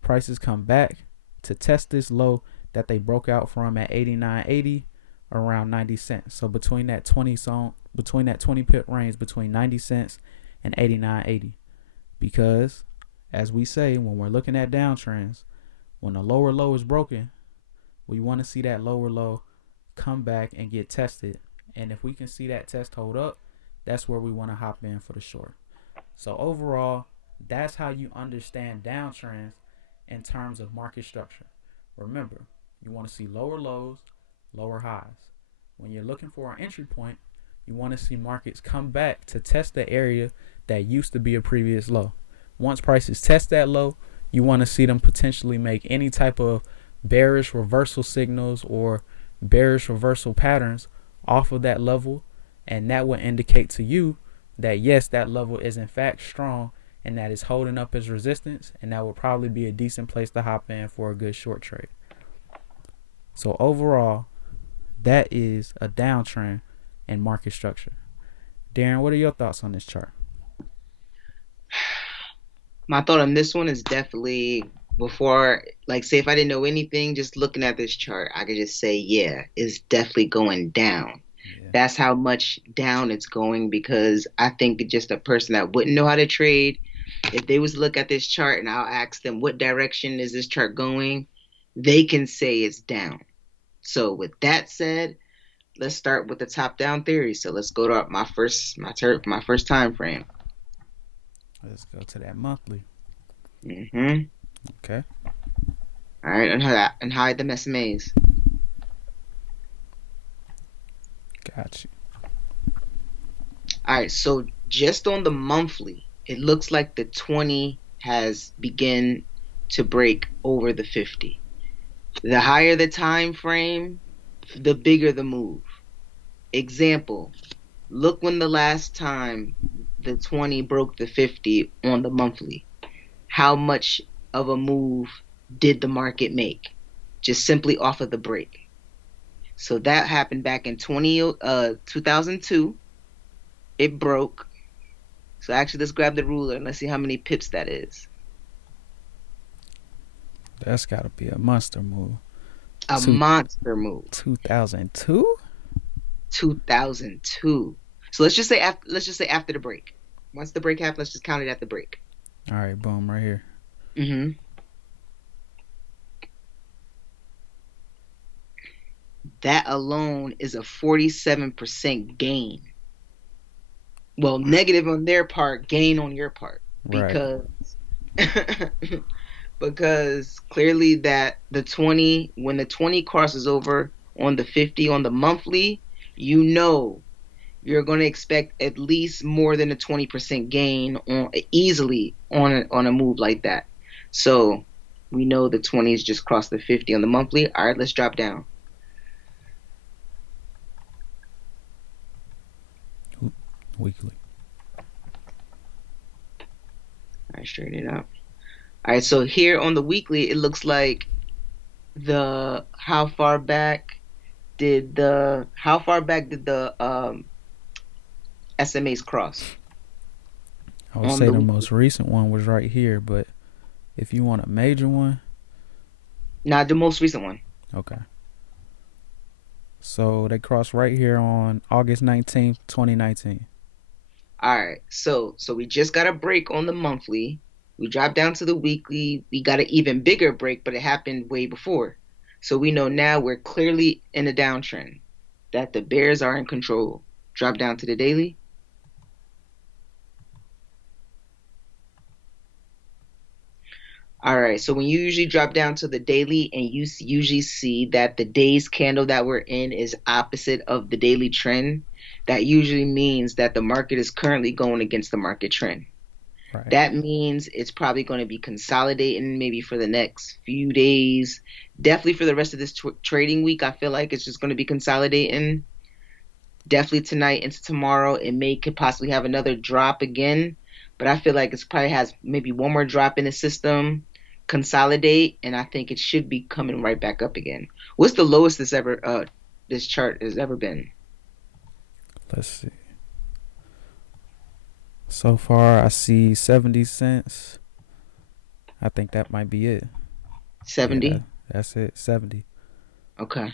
prices come back to test this low that they broke out from at 89.80 around 90 cents. So between that 20 pip range between 90 cents and 89.80. Because as we say, when we're looking at downtrends, when the lower low is broken, we want to see that lower low come back and get tested. And if we can see that test hold up, that's where we want to hop in for the short. So overall, that's how you understand downtrends in terms of market structure. Remember, you want to see lower lows, lower highs. When you're looking for an entry point, you want to see markets come back to test the area that used to be a previous low. Once prices test that low, you want to see them potentially make any type of bearish reversal signals or bearish reversal patterns off of that level, and that will indicate to you that yes, that level is in fact strong and that is holding up as resistance, and that will probably be a decent place to hop in for a good short trade. So overall, that is a downtrend in market structure. Darren, what are your thoughts on this chart? My thought on this one is definitely, before, like, say if I didn't know anything, just looking at this chart, I could just say, yeah, it's definitely going down. Yeah. That's how much down it's going, because I think just a person that wouldn't know how to trade, if they was to look at this chart and I'll ask them what direction is this chart going, they can say it's down. So with that said, let's start with the top down theory. So let's go to my first time frame. Let's go to that monthly. Okay. All right, and hide them SMAs. Got you. All right, so just on the monthly, it looks like the 20 has begun to break over the 50. The higher the time frame, the bigger the move. Example, look when the last time the 20 broke the 50 on the monthly. How much of a move did the market make? Just simply off of the break. So that happened back in 2002. It broke. So actually, let's grab the ruler and let's see how many pips that is. That's got to be a monster move. Monster move. 2002? 2002. So let's just say after the break. Once the break happened, let's just count it at the break. All right, boom, right here. That alone is a 47% gain. Well, negative on their part, gain on your part. Because because clearly that when the 20 crosses over on the 50 on the monthly, you know you're going to expect at least more than a 20% gain easily on a move like that. So we know the 20s just crossed the 50 on the monthly. All right, let's drop down. Weekly. All right, straighten it up. All right, so here on the weekly, it looks like how far back did the SMAs cross? I would on say the the weekly. most recent one was right here, but if you want a major one, Not the most recent one. okay. So they crossed right here on August 19th, 2019. All right. So we just got a break on the monthly. We dropped down to the weekly. We got an even bigger break, but it happened way before. So we know now we're clearly in a downtrend, that the bears are in control. Drop down to the daily. All right. So when you usually drop down to the daily and you usually see that the day's candle that we're in is opposite of the daily trend, that usually means that the market is currently going against the market trend. Right. That means it's probably going to be consolidating maybe for the next few days. Definitely for the rest of this trading week, I feel like it's just going to be consolidating. Definitely tonight into tomorrow, it may could possibly have another drop again, but I feel like it's probably has maybe one more drop in the system, consolidate, and I think it should be coming right back up again. What's the lowest this chart has ever been? Let's see. So far, I see 70 cents. I think that might be it. Yeah, 70. that's it. 70. Okay.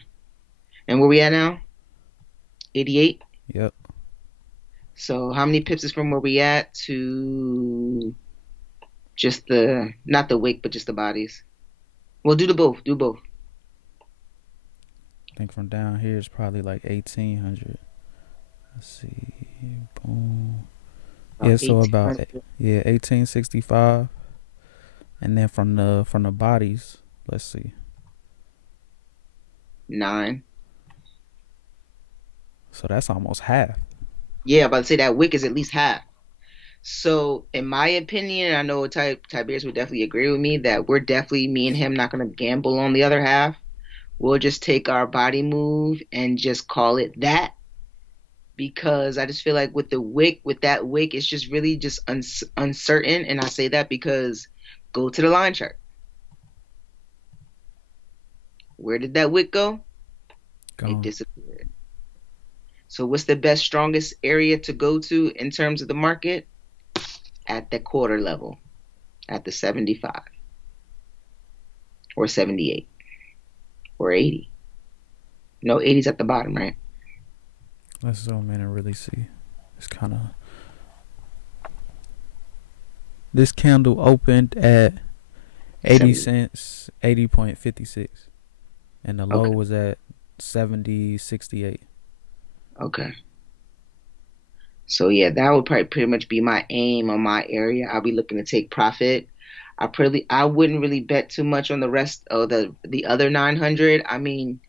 And where we at now? 88. Yep. So how many pips is from where we at to just the not the wick, but just the bodies? Well, do the both. Do both. I think from down here it's probably like 1800. Let's see. Boom. Yeah, About so about 1800. 1865, and then from the bodies, let's see. 9. So that's almost half. Yeah, about to say that wick is at least half. So in my opinion, I know Tiberius would definitely agree with me that we're definitely me and him not gonna gamble on the other half. We'll just take our body move and just call it that because I just feel like with that wick, it's just really just uncertain. And I say that because go to the line chart. Where did that wick go? It Gone. disappeared. So what's the best, strongest area to go to in terms of the market? At the quarter level, at the 75 or 78 or 80. No, 80's at the bottom, right? Let's zoom in and really see. It's kind of. This candle opened at 80 70. cents, 80.56. And the low Okay. was at 70.68. Okay. So yeah, that would probably pretty much be my aim on my area. I'll be looking to take profit. I wouldn't really bet too much on the rest of the other 900. I mean,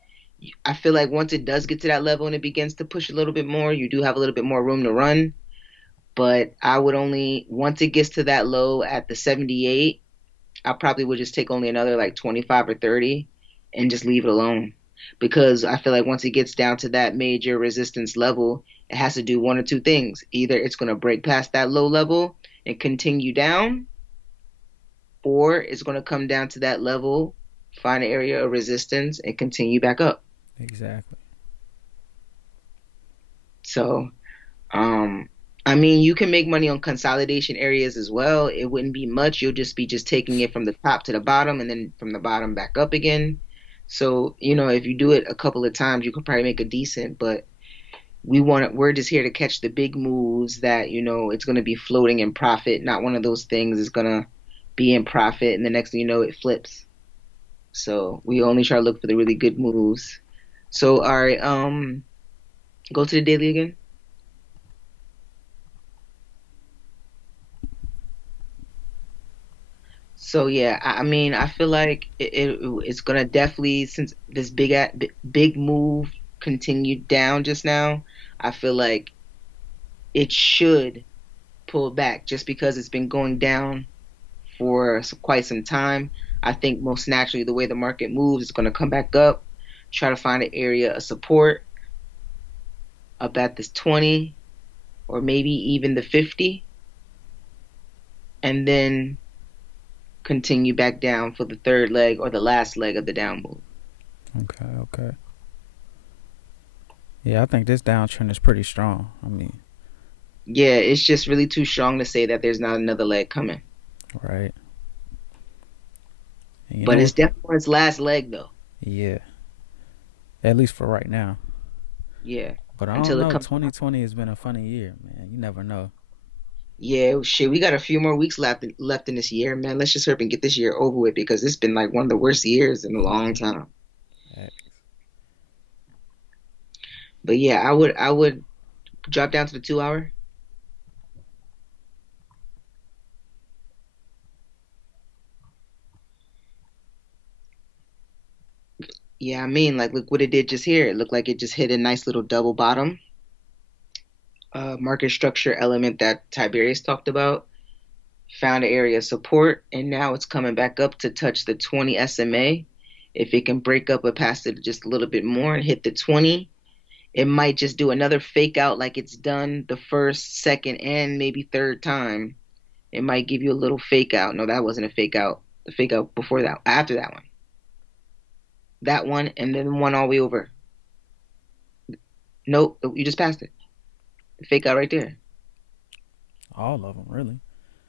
I feel like once it does get to that level and it begins to push a little bit more, you do have a little bit more room to run. But I would only once it gets to that low at the 78, I probably would just take only another like 25 or 30 and just leave it alone. Because I feel like once it gets down to that major resistance level, it has to do one or two things. Either it's going to break past that low level and continue down, or it's going to come down to that level, find an area of resistance, and continue back up. Exactly. So, um, I mean, you can make money on consolidation areas as well. It wouldn't be much. You'll just be just taking it from the top to the bottom and then from the bottom back up again. So, if you do it a couple of times, you could probably make a decent, but we're just here to catch the big moves that, it's going to be floating in profit. Not one of those things is going to be in profit and the next thing you know, it flips. So we only try to look for the really good moves. So, all right, go to the daily again. So yeah, I mean, I feel like it's gonna definitely since this big move continued down just now. I feel like it should pull back just because it's been going down for quite some time. I think most naturally the way the market moves, it's gonna come back up, try to find an area of support up at this 20 or maybe even the 50, and then continue back down for the third leg or the last leg of the down move. Okay, okay. Yeah, I think this downtrend is pretty strong. I mean, Yeah, it's just really too strong to say that there's not another leg coming. Right. And you But know it's what? definitely on its last leg though. Yeah. At least for right now. Yeah. But I don't Until it know. comes. 2020 has been a funny year, man. You never know. Yeah, shit. We got a few more weeks left in this year, man. Let's just hurry and get this year over with because it's been like one of the worst years in a long time. Facts. But yeah, I would drop down to the 2 hour. Yeah, I mean, like, look what it did just here. It looked like it just hit a nice little double bottom market structure element that Tiberius talked about. Found an area of support, and now it's coming back up to touch the 20 SMA. If it can break up or pass it just a little bit more and hit the 20, it might just do another fake out like it's done the first, second, and maybe third time. It might give you a little fake out. No, that wasn't a fake out. The fake out before that, after that one. That one, and then one all the way over. Nope, you just passed it. The fake out right there. All of them, really.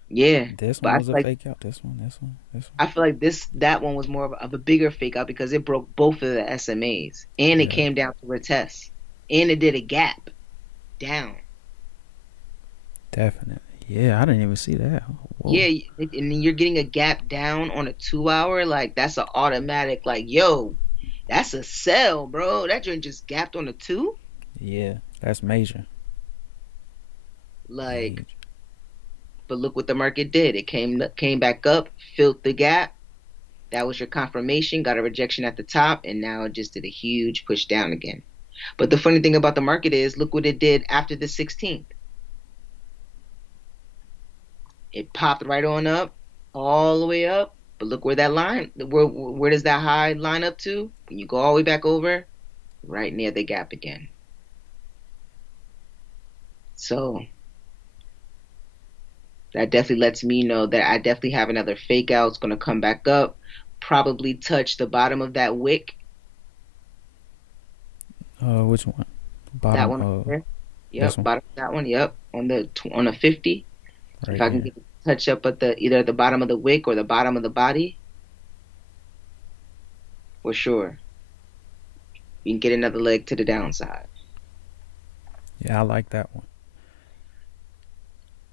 Yeah, This but one was a fake out. This one, this one, this one. I feel like that one was more of a bigger fake out because it broke both of the SMAs and it Yeah, came down to a test and it did a gap down. definitely. Yeah, I didn't even see that. Whoa. Yeah, and then you're getting a gap down on a 2 hour. Like that's an automatic. Like yo, that's a sell, bro. That joint just gapped on a two. Yeah, that's major. Like, Major. but look what the market did. It came back up, filled the gap. That was your confirmation. Got a rejection at the top, and now it just did a huge push down again. But the funny thing about the market is, look what it did after the 16th. It popped right on up, all the way up. But look where that line, where does that high line up to? When you go all the way back over, right near the gap again. So that definitely lets me know that I definitely have another fake out. It's going to come back up, probably touch the bottom of that wick. Which one? That Bottom. one there. This Yep, one bottom of that one. Yep, on the 50. If right I can here. get a touch up at the either the bottom of the wick or the bottom of the body, for sure, we can get another leg to the downside. Yeah, I like that one.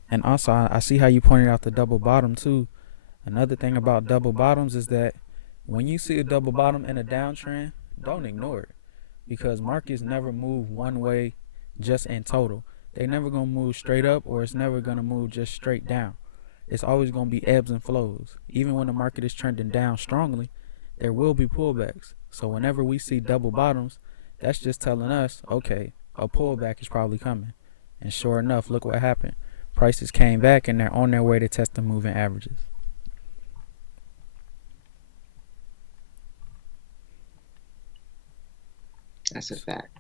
And also, I see how you pointed out the double bottom too. Another thing about double bottoms is that when you see a double bottom in a downtrend, don't ignore it because markets never move one way just in total. They never gonna move straight up or it's never gonna move just straight down. It's always gonna be ebbs and flows. Even when the market is trending down strongly, there will be pullbacks. So whenever we see double bottoms, that's just telling us, okay, a pullback is probably coming. And sure enough, look what happened. Prices came back and they're on their way to test the moving averages. That's a fact.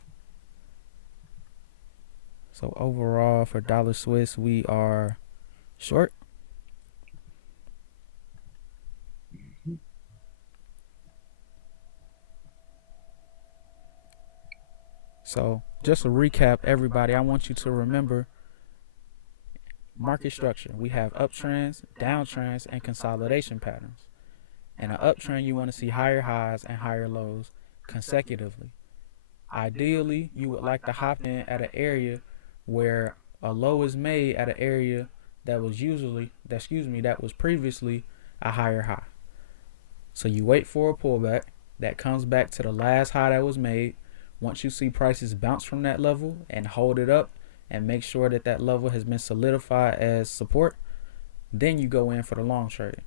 So overall for dollar Swiss, we are short. So just to recap, everybody, I want you to remember market structure. We have uptrends, downtrends, and consolidation patterns. In an uptrend, you want to see higher highs and higher lows consecutively. Ideally, you would like to hop in at an area where a low is made at an area that was previously a higher high. So you wait for a pullback that comes back to the last high that was made. Once you see prices bounce from that level and hold it up and make sure that that level has been solidified as support, then you go in for the long trade.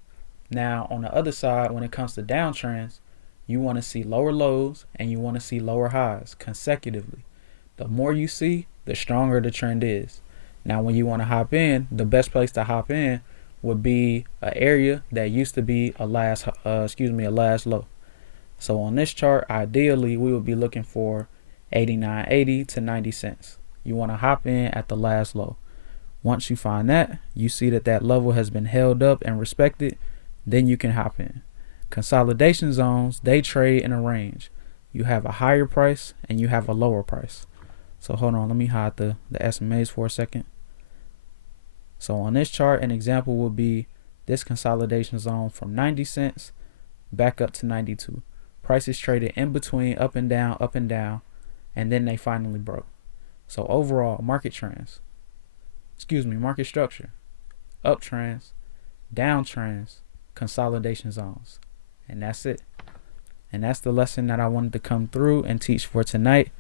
Now, on the other side, when it comes to downtrends, you want to see lower lows and you want to see lower highs consecutively. The more you see, the stronger the trend is. Now, when you want to hop in, the best place to hop in would be an area that used to be a last low. So on this chart, ideally, we would be looking for 89.80 to 90 cents. You want to hop in at the last low. Once you find that, you see that that level has been held up and respected, then you can hop in. Consolidation zones, they trade in a range. You have a higher price and you have a lower price. So hold on, let me hide the SMAs for a second. So on this chart, an example would be this consolidation zone from 90 cents back up to 92. Prices traded in between up and down, and then they finally broke. So overall, market structure, uptrends, downtrends, consolidation zones. And that's it. And that's the lesson that I wanted to come through and teach for tonight.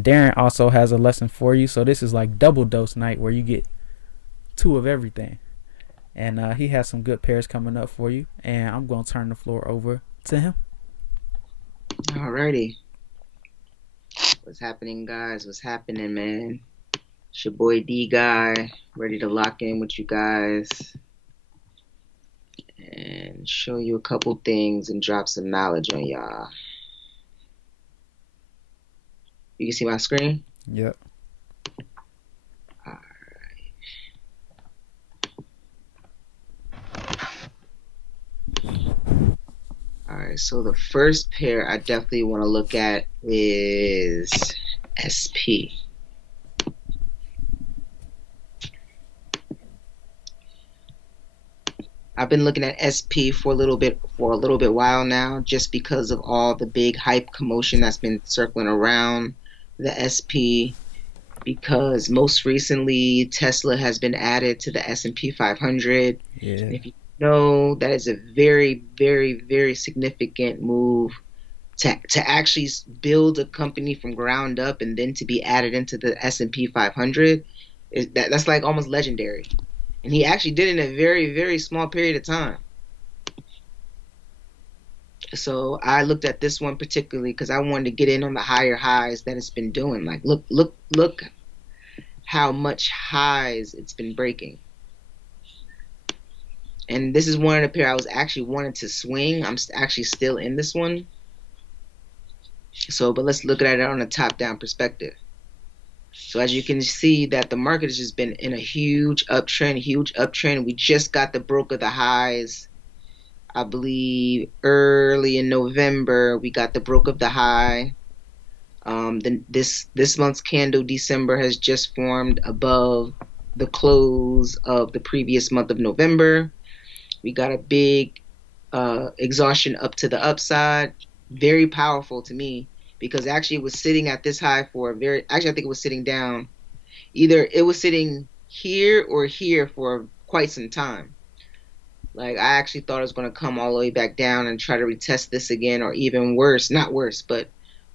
Darren also has a lesson for you. So this is like double dose night where you get two of everything. And he has some good pairs coming up for you. And I'm going to turn the floor over to him. Alrighty. What's happening, guys? What's happening, man? It's your boy D Guy, ready to lock in with you guys and show you a couple things and drop some knowledge on y'all. You can see my screen? Yep. Alright, so the first pair I definitely want to look at is SP. I've been looking at SP for a little bit while now, just because of all the big hype commotion that's been circling around the SP. Because most recently Tesla has been added to the S&P 500. Yeah. And if you know, that is a very, very, very significant move to actually build a company from ground up and then to be added into the S&P 500. That's like almost legendary. And he actually did it in a very, very small period of time. So I looked at this one particularly because I wanted to get in on the higher highs that it's been doing. Like, look how much highs it's been breaking. And this is one of the pair I was actually wanting to swing. I'm actually still in this one. So, but let's look at it on a top-down perspective. So as you can see that the market has just been in a huge uptrend. We just got the broke of the highs. I believe early in November, we got the broke of the high. This month's candle, December, has just formed above the close of the previous month of November. We got a big exhaustion up to the upside. Very powerful to me because actually it was sitting at this high for I think it was sitting down. Either it was sitting here or here for quite some time. Like, I actually thought it was going to come all the way back down and try to retest this again, or even worse, not worse, but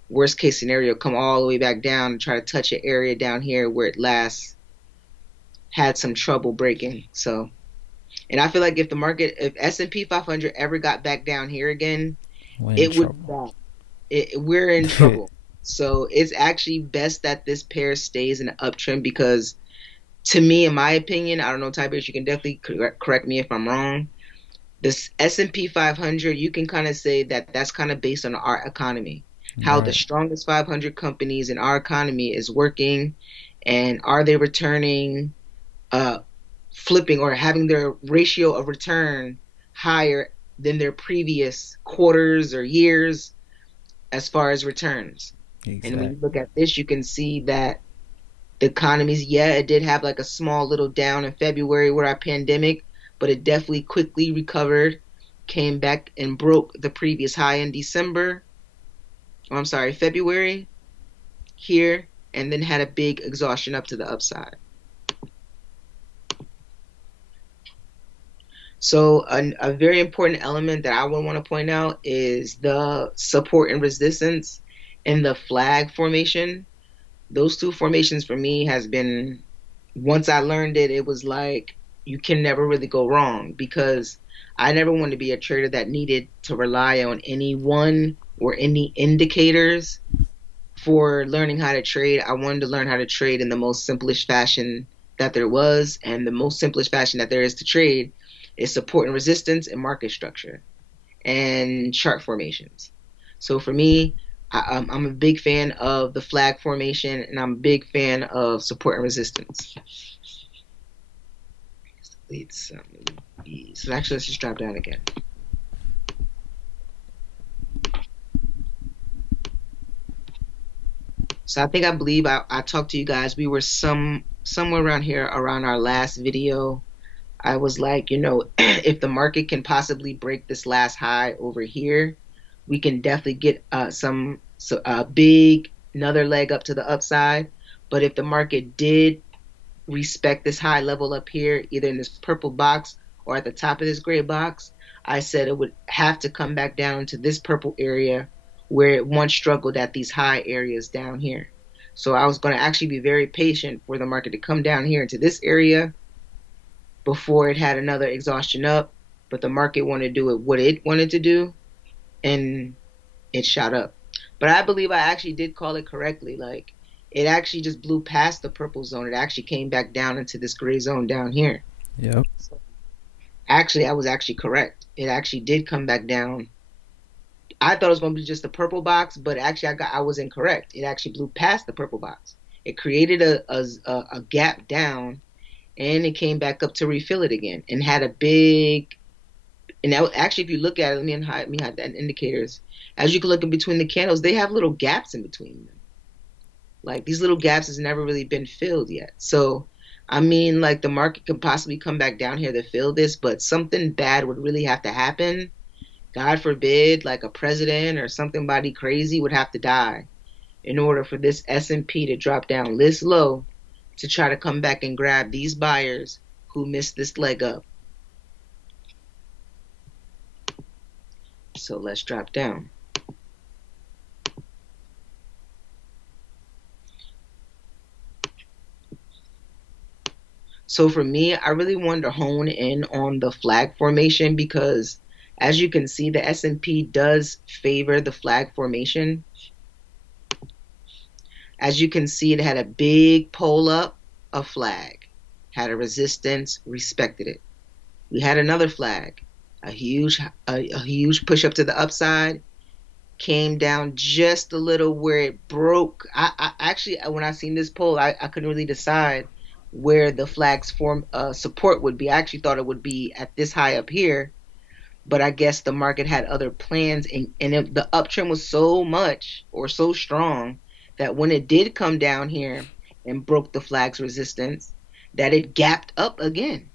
worst case scenario, come all the way back down and try to touch an area down here where it last had some trouble breaking. So, and I feel like if S&P 500 ever got back down here again, we're in trouble. So it's actually best that this pair stays in an uptrend because, to me, in my opinion, I don't know, Tiberius, you can definitely correct me if I'm wrong. This S&P 500, you can kind of say that that's kind of based on our economy. How the strongest 500 companies in our economy is working, and are they returning, flipping or having their ratio of return higher than their previous quarters or years as far as returns. Exactly. And when you look at this, you can see that the economies, it did have like a small little down in February with our pandemic, but it definitely quickly recovered, came back and broke the previous high in February here, and then had a big exhaustion up to the upside. So a very important element that I would want to point out is the support and resistance and the flag formation. Those two formations for me has been, once I learned it, it was like you can never really go wrong, because I never wanted to be a trader that needed to rely on any one or any indicators for learning how to trade. I wanted to learn how to trade in the most simplest fashion that there was, and the most simplest fashion that there is to trade is support and resistance and market structure and chart formations. So for me, I'm a big fan of the flag formation, and I'm a big fan of support and resistance. So actually, let's just drop down again. So I believe I talked to you guys. We were somewhere around here, around our last video, I was like, if the market can possibly break this last high over here, we can definitely get big another leg up to the upside. But if the market did respect this high level up here, either in this purple box or at the top of this gray box, I said it would have to come back down to this purple area where it once struggled at these high areas down here. So I was going to actually be very patient for the market to come down here into this area before it had another exhaustion up, but the market wanted to do what it wanted to do, and it shot up. But I believe I actually did call it correctly. Like, it actually just blew past the purple zone. It actually came back down into this gray zone down here. Yep. So actually, I was actually correct. It actually did come back down. I thought it was going to be just the purple box, but actually I was incorrect. It actually blew past the purple box. It created a gap down, and it came back up to refill it again, and had a big. And that, actually, if you look at it, let me hide that indicators. As you can look in between the candles, they have little gaps in between them. Like, these little gaps has never really been filled yet. So, I mean, like, the market could possibly come back down here to fill this, but something bad would really have to happen. God forbid, like a president or somebody crazy would have to die in order for this S&P to drop down this low to try to come back and grab these buyers who missed this leg up. So let's drop down. So for me, I really wanted to hone in on the flag formation because, as you can see, the S&P does favor the flag formation. As you can see, it had a big pull up, a flag, had a resistance, respected it. We had another flag, a huge push up to the upside, came down just a little where it broke. I actually, when I seen this pull, I couldn't really decide where the flag's support would be. I actually thought it would be at this high up here, but I guess the market had other plans, and the uptrend was so much or so strong that when it did come down here and broke the flag's resistance, that it gapped up again.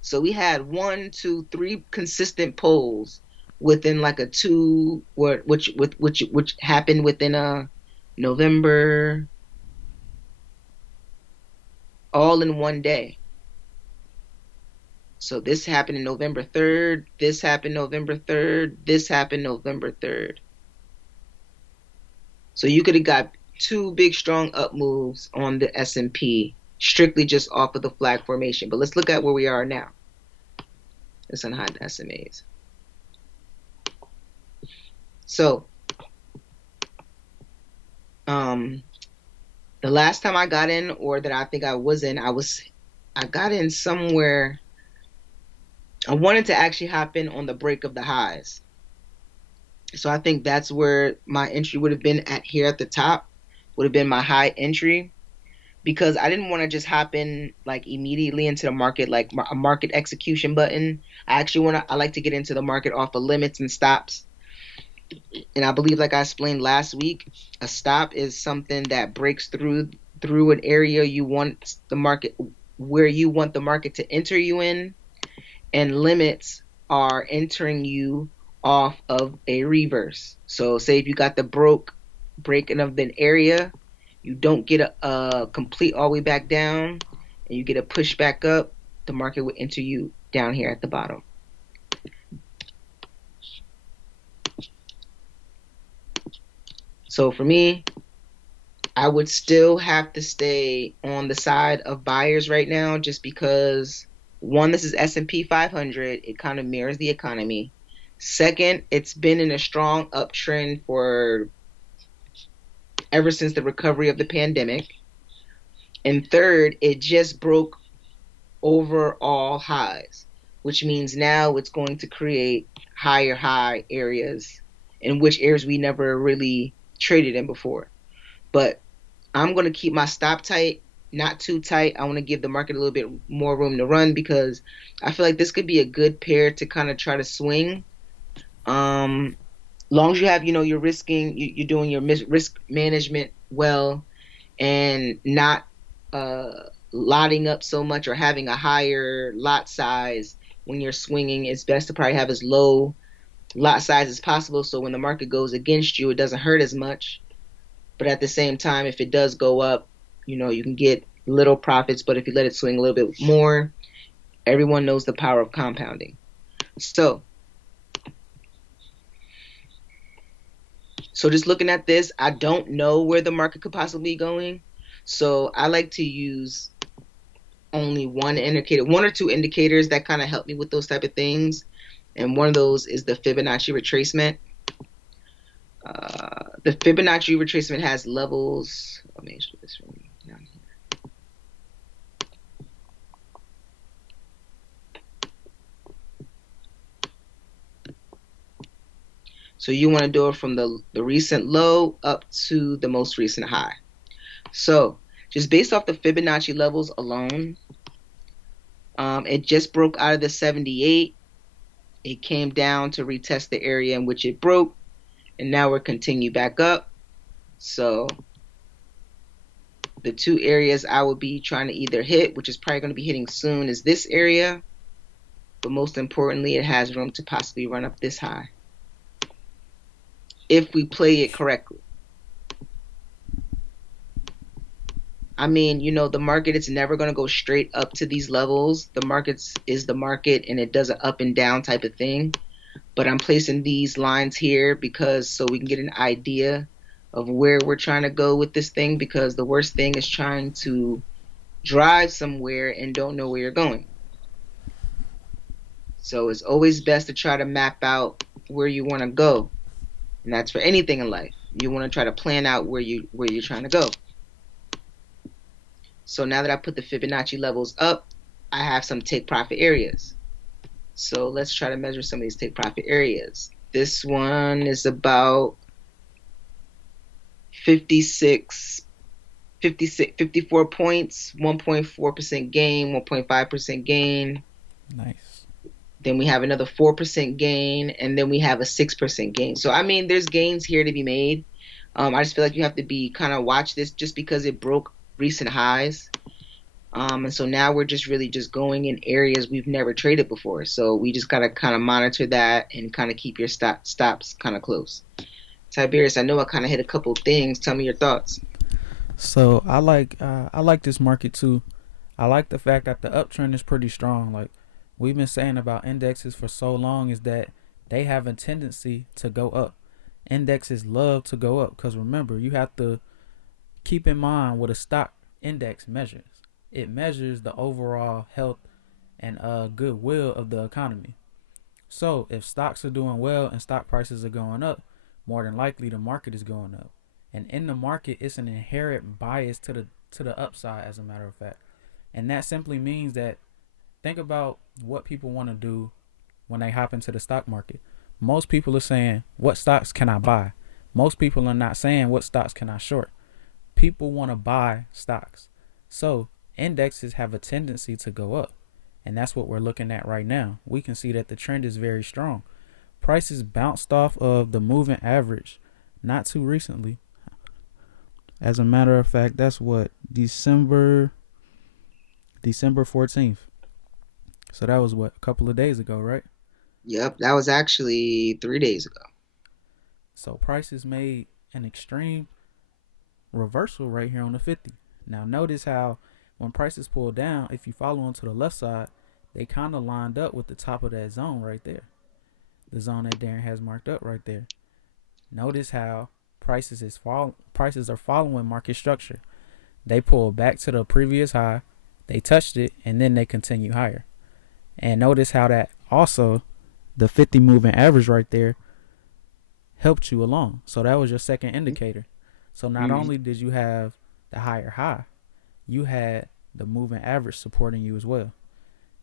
So we had 1, 2, 3 consistent pulls within like a two, which happened within a November, all in one day. So this happened in November 3rd, this happened November 3rd, this happened November 3rd. So you could have got 2 big strong up moves on the S&P strictly just off of the flag formation. But let's look at where we are now. Let's unhide the SMAs. So the last time I got in, or that I think I was in, I got in somewhere. I wanted to actually hop in on the break of the highs. So I think that's where my entry would have been at here at the top, would have been my high entry, because I didn't want to just hop in like immediately into the market, like a market execution button. I like to get into the market off of limits and stops. And I believe, like I explained last week, a stop is something that breaks through an area you want the market, where you want the market to enter you in, and limits are entering you off of a reverse. So say if you got the breaking of an area, you don't get a complete all the way back down, and you get a push back up, the market will enter you down here at the bottom. So for me, I would still have to stay on the side of buyers right now, just because, one, this is S&P 500. It kind of mirrors the economy. Second, it's been in a strong uptrend for ever since the recovery of the pandemic. And third, it just broke overall highs, which means now it's going to create higher high areas, in which areas we never really traded in before. But I'm going to keep my stop tight, not too tight. I want to give the market a little bit more room to run, because I feel like this could be a good pair to kind of try to swing. Long as you have, you're risking, you're doing your risk management well, and not lotting up so much or having a higher lot size when you're swinging. It's best to probably have as low lot size as possible so when the market goes against you, it doesn't hurt as much. But at the same time, if it does go up, you can get little profits. But if you let it swing a little bit more, everyone knows the power of compounding. So just looking at this, I don't know where the market could possibly be going. So I like to use only one indicator, one or two indicators that kind of help me with those type of things. And one of those is the Fibonacci retracement. The Fibonacci retracement has levels. Let me show this from down here. So you want to do it from the recent low up to the most recent high. So just based off the Fibonacci levels alone, it just broke out of the 78. It came down to retest the area in which it broke, and now we're continuing back up. So the two areas I would be trying to either hit, which is probably going to be hitting soon, is this area. But most importantly, it has room to possibly run up this high if we play it correctly. I mean, the market, it's never going to go straight up to these levels. The market is the market, and it does an up and down type of thing. But I'm placing these lines here so we can get an idea of where we're trying to go with this thing, because the worst thing is trying to drive somewhere and don't know where you're going. So it's always best to try to map out where you want to go. And that's for anything in life. You want to try to plan out where you're trying to go. So now that I put the Fibonacci levels up, I have some take profit areas. So let's try to measure some of these take profit areas. This one is about 54 points, 1.4% gain, 1.5% gain. Nice. Then we have another 4% gain, and then we have a 6% gain. So, I mean, there's gains here to be made. I just feel like you have to be kind of watch this just because it broke recent highs. And so now we're just really just going in areas we've never traded before. So we just got to kind of monitor that and kind of keep your stops kind of close. Tiberius, I know I kind of hit a couple things. Tell me your thoughts. So I like this market too. I like the fact that the uptrend is pretty strong. Like we've been saying about indexes for so long, is that they have a tendency to go up. Indexes love to go up because remember, you have to keep in mind what a stock index measures. It measures the overall health and goodwill of the economy. So if stocks are doing well and stock prices are going up, more than likely the market is going up. And in the market, it's an inherent bias to the upside, as a matter of fact. And that simply means that think about what people want to do when they hop into the stock market. Most people are saying, what stocks can I buy? Most people are not saying, what stocks can I short? People want to buy stocks. So indexes have a tendency to go up. And that's what we're looking at right now. We can see that the trend is very strong. Prices bounced off of the moving average not too recently. As a matter of fact, that's what, December 14th. So that was what, a couple of days ago, right? Yep, that was actually 3 days ago. So prices made an extreme reversal right here on the 50. Now notice how when prices pull down, if you follow on to the left side, they kind of lined up with the top of that zone right there. The zone that Darren has marked up right there. Notice how prices are following market structure. They pull back to the previous high, they touched it, and then they continue higher. And notice how that also, the 50 moving average right there, helped you along. So that was your second indicator. So not only did you have the higher high, you had the moving average supporting you as well.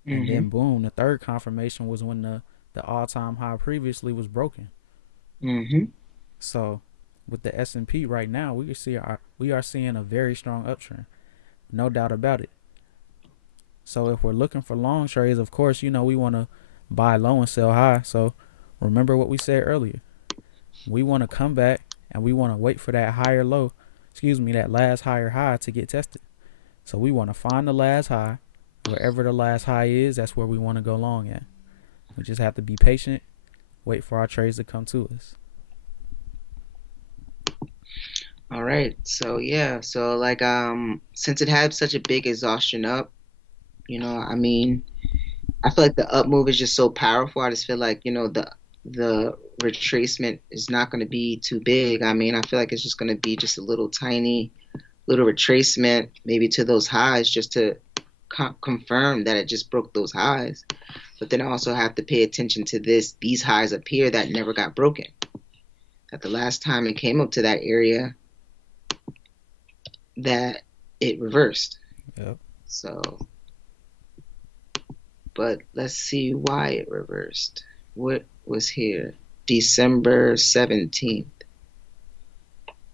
And then boom, the third confirmation was when the all-time high previously was broken. So with the S&P right now, we are seeing a very strong uptrend, no doubt about it. So if we're looking for long trades, of course, we want to buy low and sell high. So remember what we said earlier. We want to come back and we want to wait for that higher low, that last higher high to get tested. So we want to find the last high. Wherever the last high is, that's where we want to go long at. We just have to be patient, wait for our trades to come to us. All right. So yeah. So like since it had such a big exhaustion up, I mean, I feel like the up move is just so powerful. I just feel like, the retracement is not going to be too big. I mean, I feel like it's just going to be just a little tiny little retracement maybe to those highs just to confirm that it just broke those highs. But then I also have to pay attention to these highs up here that never got broken. That the last time it came up to that area, that it reversed. Yep. So, but let's see why it reversed. What was here? December 17th.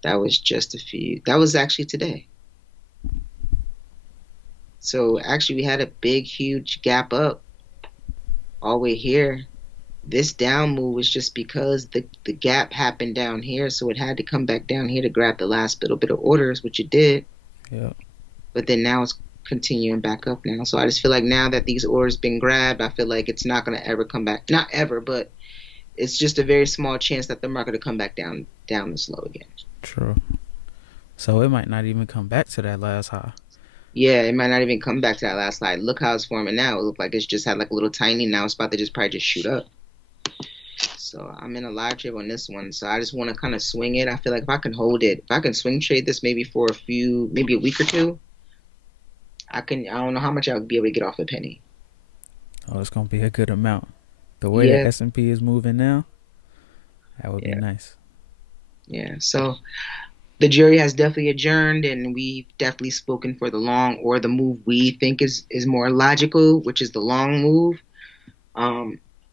That was that was actually today. So actually we had a big, huge gap up all the way here. This down move was just because the gap happened down here, so it had to come back down here to grab the last little bit of orders, which it did. Yeah. But then now it's continuing back up now. So I just feel like now that these orders been grabbed, I feel like it's not going to ever come back. Not ever, but it's just a very small chance that the market will come back down this low again. True. So it might not even come back to that last high. Yeah, it might not even come back to that last slide. Look how it's forming now. It looked like it's just had like a little tiny. Now it's about to just probably just shoot up. So I'm in a live trade on this one. So I just want to kind of swing it. I feel like if I can hold it, if I can swing trade this maybe for maybe a week or two, I don't know how much I would be able to get off a penny. Oh, it's gonna be a good amount. The way the S&P is moving now, that would be nice. Yeah. So the jury has definitely adjourned, and we've definitely spoken for the long or the move we think is more logical, which is the long move.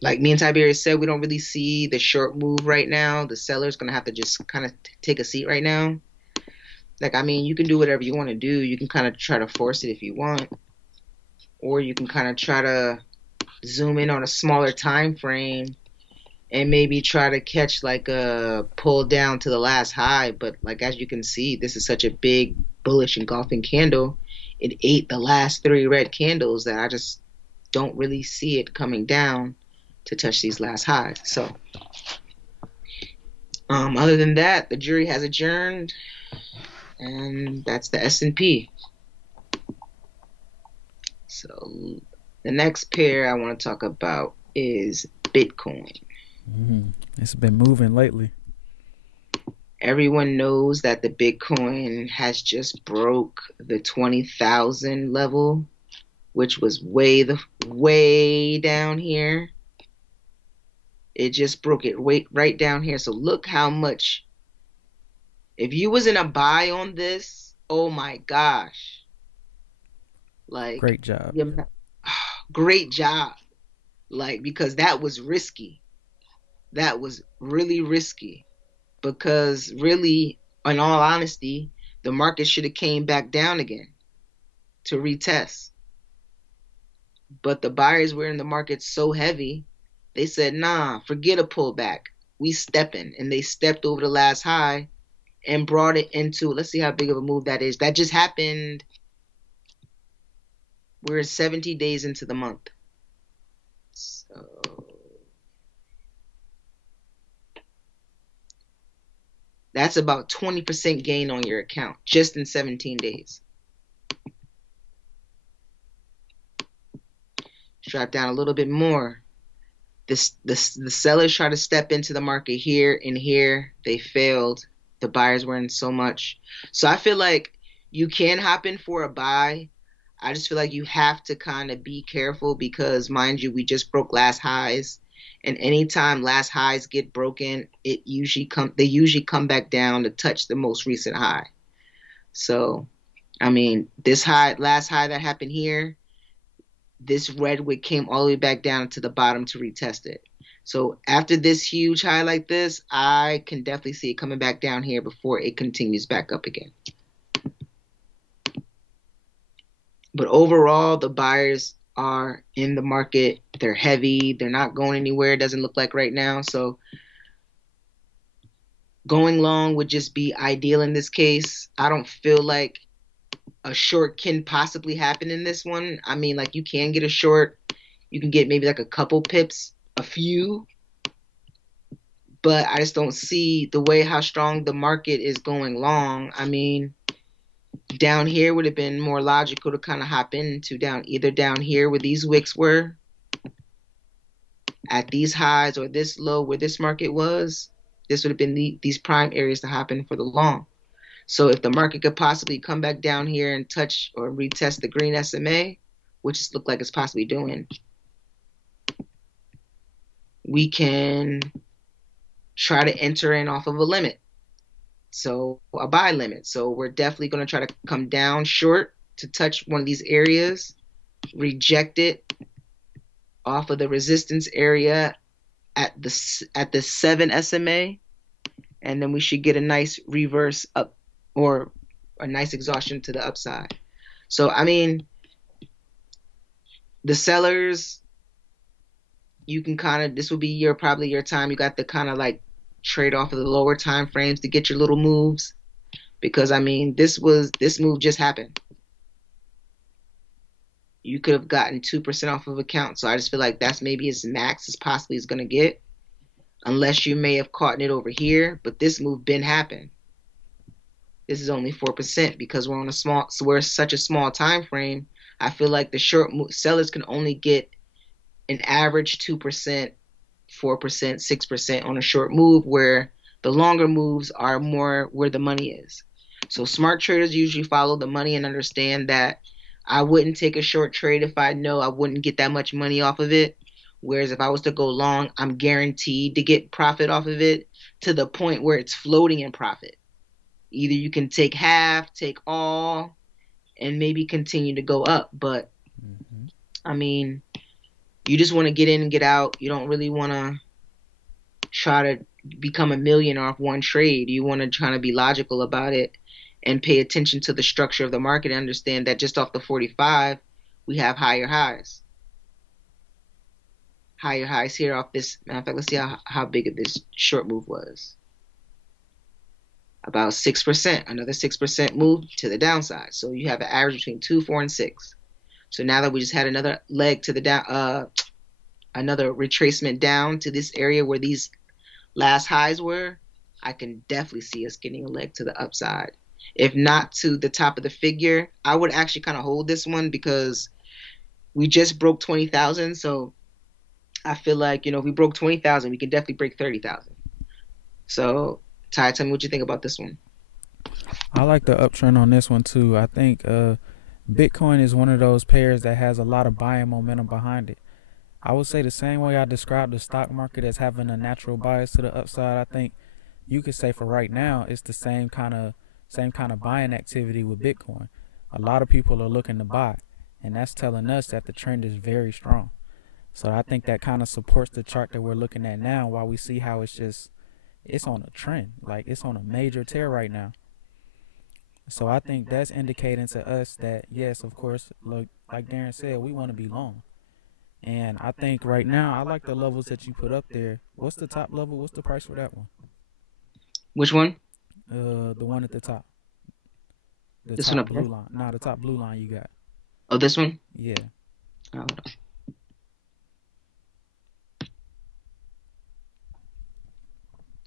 Like me and Tiberius said, we don't really see the short move right now. The seller's going to have to just kind of take a seat right now. Like, I mean, you can do whatever you want to do. You can kind of try to force it if you want. Or you can kind of try to zoom in on a smaller time frame and maybe try to catch like a pull down to the last high. But like, as you can see, this is such a big bullish engulfing candle. It ate the last 3 red candles that I just don't really see it coming down to touch these last highs. So other than that, the jury has adjourned, and that's the S&P. So the next pair I want to talk about is Bitcoin. It's been moving lately. Everyone knows that the Bitcoin has just broke the 20,000 level, which was way down here. It just broke it right down here. So look how much. If you was in a buy on this, oh my gosh. Like, great job. Great job. Like, because that was risky. That was really risky. Because really, in all honesty, the market should have came back down again to retest. But the buyers were in the market so heavy, they said, nah, forget a pullback. We stepping. And they stepped over the last high and brought it into, let's see how big of a move that is. That just happened. We're 70 days into the month. So that's about 20% gain on your account just in 17 days. Drop down a little bit more. The sellers try to step into the market here and here. They failed. The buyers were in so much. So I feel like you can hop in for a buy. I just feel like you have to kind of be careful because, mind you, we just broke last highs. And anytime last highs get broken, they usually come back down to touch the most recent high. So, I mean, last high that happened here, this red wick came all the way back down to the bottom to retest it. So after this huge high like this, I can definitely see it coming back down here before it continues back up again. But overall, the buyers are in the market. They're heavy. They're not going anywhere. It doesn't look like right now. So going long would just be ideal in this case. I don't feel like a short can possibly happen in this one. I mean, like you can get a short, you can get maybe like a couple pips, a few, but I just don't see the way how strong the market is going long. I mean, down here would have been more logical to kind of hop into down either down here where these wicks were at these highs or this low where this market was. This would have been these prime areas to hop in for the long. So if the market could possibly come back down here and touch or retest the green SMA, which it looks like it's possibly doing, we can try to enter in off of a limit. So a buy limit. So we're definitely going to try to come down short to touch one of these areas, reject it off of the resistance area at the 7 SMA, and then we should get a nice reverse up or a nice exhaustion to the upside. So I mean, the sellers, you can kind of, this will be probably your time. You got to kind of like trade off of the lower time frames to get your little moves, because I mean, this move just happened. You could have gotten 2% off of account. So I just feel like that's maybe as max as possibly is going to get, unless you may have caught it over here. But this move been happened. This is only 4% because we're on a small, so we're such a small time frame. I feel like the short sellers can only get an average 2%, 4%, 6% on a short move, where the longer moves are more where the money is. So smart traders usually follow the money and understand that I wouldn't take a short trade if I know I wouldn't get that much money off of it. Whereas if I was to go long, I'm guaranteed to get profit off of it to the point where it's floating in profit. Either you can take half, take all, and maybe continue to go up. But I mean, you just want to get in and get out. You don't really want to try to become a millionaire off one trade. You want to try to be logical about it and pay attention to the structure of the market and understand that just off the 45, we have higher highs. Higher highs here off this. Matter of fact, let's see how big this short move was. About 6%. Another 6% move to the downside. So you have an average between 2, 4, and 6. So now that we just had another leg to the down, another retracement down to this area where these last highs were, I can definitely see us getting a leg to the upside. If not to the top of the figure, I would actually kind of hold this one because we just broke 20,000. So I feel like, if we broke 20,000, we can definitely break 30,000. So Ty, tell me what you think about this one. I like the uptrend on this one too. I think Bitcoin is one of those pairs that has a lot of buying momentum behind it. I would say the same way I described the stock market as having a natural bias to the upside. I think you could say for right now it's the same kind of buying activity with Bitcoin. A lot of people are looking to buy, and that's telling us that the trend is very strong. So I think that kind of supports the chart that we're looking at now, while we see how it's on a trend, like it's on a major tear right now. So I think that's indicating to us that yes, of course, look, like Darren said, we want to be long. And I think right now, I like the levels that you put up there. What's the top level? What's the price for that one? Which one? The one at the top. The This one top up blue here? line. Nah, the top blue line you got. Oh, this one? Yeah. Oh,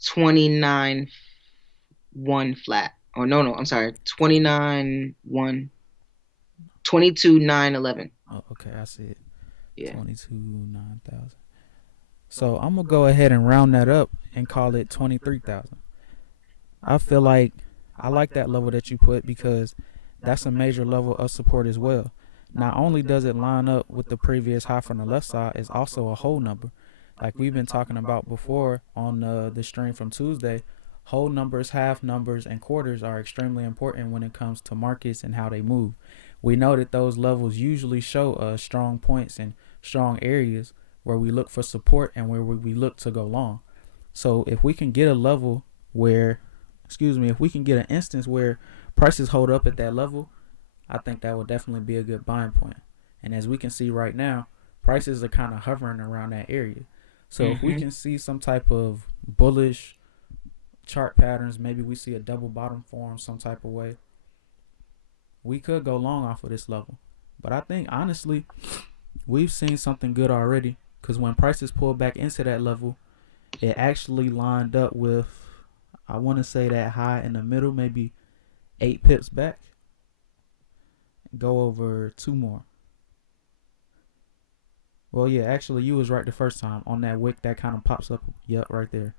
29 1 flat. Oh, no, I'm sorry. 29 1. 22 9 11. Oh, okay, I see it. Yeah. 22,900. So I'm gonna go ahead and round that up and call it 23,000. I feel like I like that level that you put because that's a major level of support as well. Not only does it line up with the previous high from the left side, it's also a whole number. Like we've been talking about before on the stream from Tuesday, whole numbers, half numbers, and quarters are extremely important when it comes to markets and how they move. We know that those levels usually show strong points and strong areas where we look for support and where we look to go long. So if we can get a level where, if we can get an instance where prices hold up at that level, I think that would definitely be a good buying point. And as we can see right now, prices are kind of hovering around that area. So if we can see some type of bullish chart patterns, maybe we see a double bottom form some type of way, we could go long off of this level. But I think honestly, we've seen something good already. Because when prices pulled back into that level, it actually lined up with, I want to say that high in the middle, maybe 8 pips back. Go over two more. Well, yeah, actually, you was right the first time. On that wick, that kind of pops up. Yep, right there.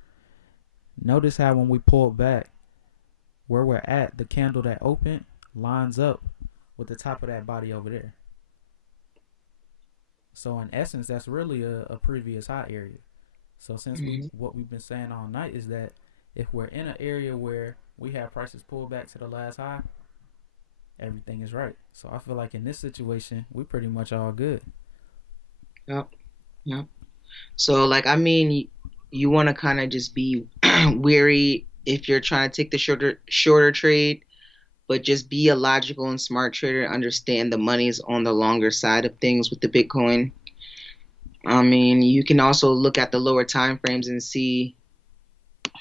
Notice how when we pulled back, where we're at, the candle that opened lines up with the top of that body over there. So in essence, that's really a previous high area. So since Mm-hmm. what we've been saying all night is that if we're in an area where we have prices pulled back to the last high, everything is right. So I feel like in this situation, we pretty much all good. Yep. Yep. So, like, I mean, you want to kind of just be weary if you're trying to take the shorter trade, but just be a logical and smart trader. Understand the money's on the longer side of things with the Bitcoin. I mean, you can also look at the lower time frames and see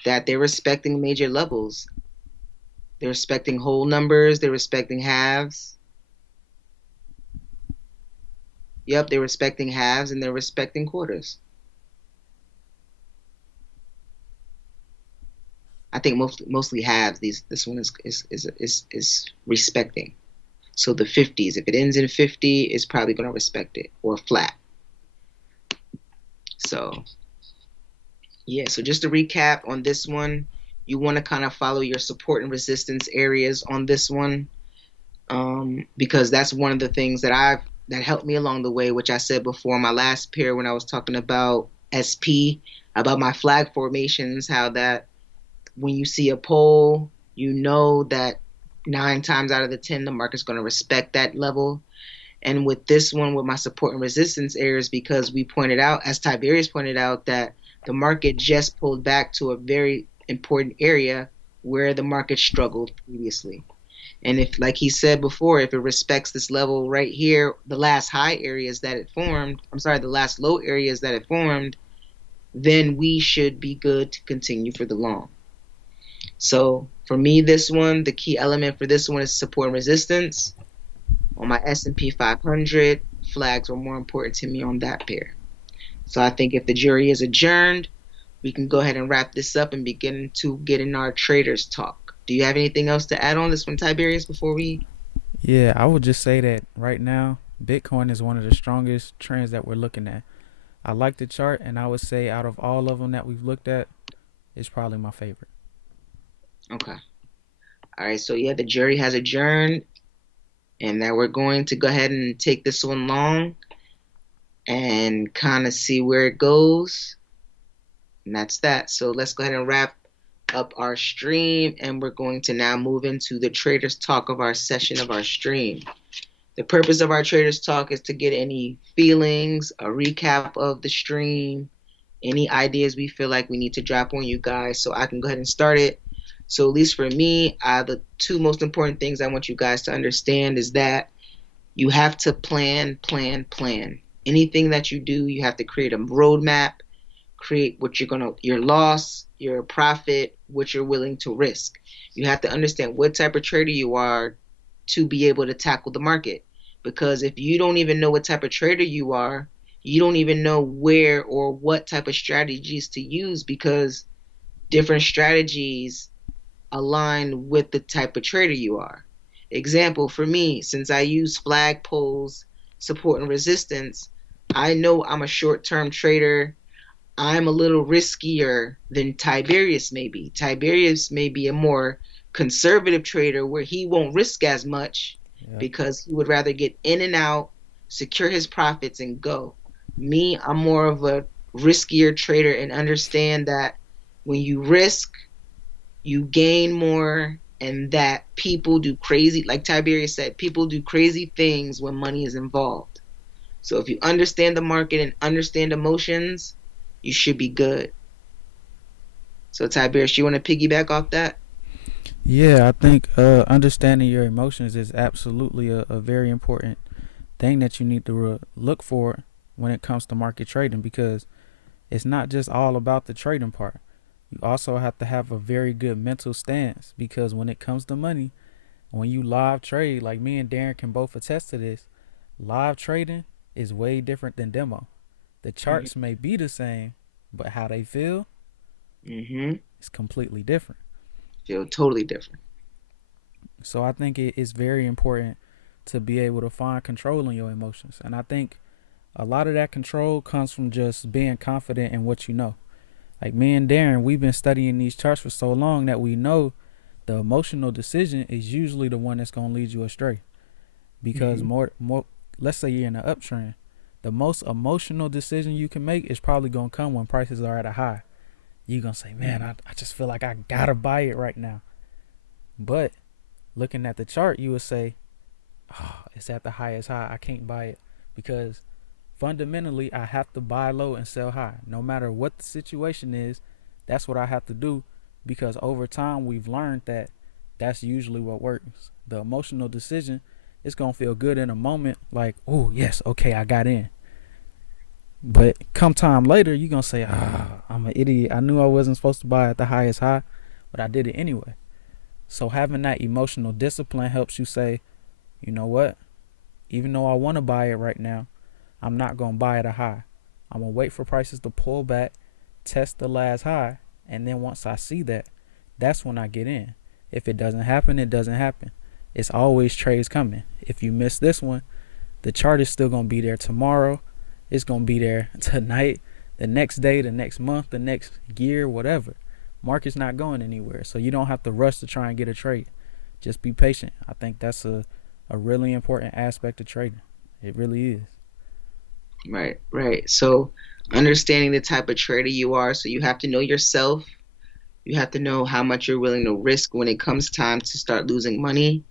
that they're respecting major levels. They're respecting whole numbers. They're respecting halves. Yep, they're respecting halves and they're respecting quarters. I think mostly halves. This one is respecting. So the 50s, if it ends in 50, it's probably going to respect it or flat. So yeah. So just to recap on this one, you want to kind of follow your support and resistance areas on this one, because that's one of the things that helped me along the way, which I said before my last pair when I was talking about SP, about my flag formations, how that when you see a pole, you know that 9 times out of the 10, the market's going to respect that level. And with this one, with my support and resistance areas, because we pointed out, as Tiberius pointed out, that the market just pulled back to a very important area where the market struggled previously. And if, like he said before, if it respects this level right here, the last high areas that it formed, the last low areas that it formed, then we should be good to continue for the long. So for me, this one, the key element for this one is support and resistance. On my S&P 500, flags were more important to me on that pair. So I think if the jury is adjourned, we can go ahead and wrap this up and begin to get in our traders talk. Do you have anything else to add on this one, Tiberius, before we? Yeah, I would just say that right now, Bitcoin is one of the strongest trends that we're looking at. I like the chart, and I would say out of all of them that we've looked at, it's probably my favorite. Okay. All right. So yeah, the jury has adjourned, and now we're going to go ahead and take this one long and kind of see where it goes. And that's that. So let's go ahead and wrap up our stream, and we're going to now move into the traders talk of our session of our stream. The purpose of our traders talk is to get any feelings, a recap of the stream, any ideas we feel like we need to drop on you guys, so I can go ahead and start it. So at least for me, the two most important things I want you guys to understand is that you have to plan. Anything that you do, you have to create a roadmap, create what your loss, your profit, what you're willing to risk. You have to understand what type of trader you are to be able to tackle the market. Because if you don't even know what type of trader you are, you don't even know where or what type of strategies to use, because different strategies align with the type of trader you are. Example, for me, since I use flag poles, support and resistance, I know I'm a short-term trader. I'm a little riskier than Tiberius may be. Tiberius may be a more conservative trader where he won't risk as much Yep. because he would rather get in and out, secure his profits, and go. Me, I'm more of a riskier trader and understand that when you risk, you gain more, and that people do crazy, like Tiberius said, people do crazy things when money is involved. So if you understand the market and understand emotions, you should be good. So Tiberius, you want to piggyback off that? Yeah, I think understanding your emotions is absolutely a very important thing that you need to look for when it comes to market trading, because it's not just all about the trading part. You also have to have a very good mental stance, because when it comes to money, When you live trade, like me and Darren can both attest to this, live trading is way different than demo. The Mm-hmm. charts may be the same, but how they feel Mm-hmm. is completely different. Feel totally different. So I think it is very important to be able to find control in your emotions. And I think a lot of that control comes from just being confident in what you know. Like me and Darren, we've been studying these charts for so long that we know the emotional decision is usually the one that's going to lead you astray. Because Mm-hmm. more, let's say you're in an uptrend, the most emotional decision you can make is probably going to come when prices are at a high. You're going to say, man, I just feel like I got to buy it right now. But looking at the chart, you would say, oh, it's at the highest high. I can't buy it because fundamentally I have to buy low and sell high. No matter what the situation is, that's what I have to do because over time we've learned that that's usually what works. The emotional decision, it's going to feel good in a moment like, oh, yes, okay, I got in. But come time later, you're going to say, I'm an idiot. I knew I wasn't supposed to buy at the highest high, but I did it anyway. So having that emotional discipline helps you say, you know what? Even though I want to buy it right now, I'm not going to buy at a high. I'm going to wait for prices to pull back, test the last high, and then once I see that, that's when I get in. If it doesn't happen, it doesn't happen. It's always trades coming. If you miss this one, the chart is still going to be there tomorrow. It's going to be there tonight, the next day, the next month, the next year, whatever. Market's not going anywhere, so you don't have to rush to try and get a trade. Just be patient. I think that's a really important aspect of trading. It really is. Right, right. So understanding the type of trader you are, so you have to know yourself. You have to know how much you're willing to risk when it comes time to start losing money.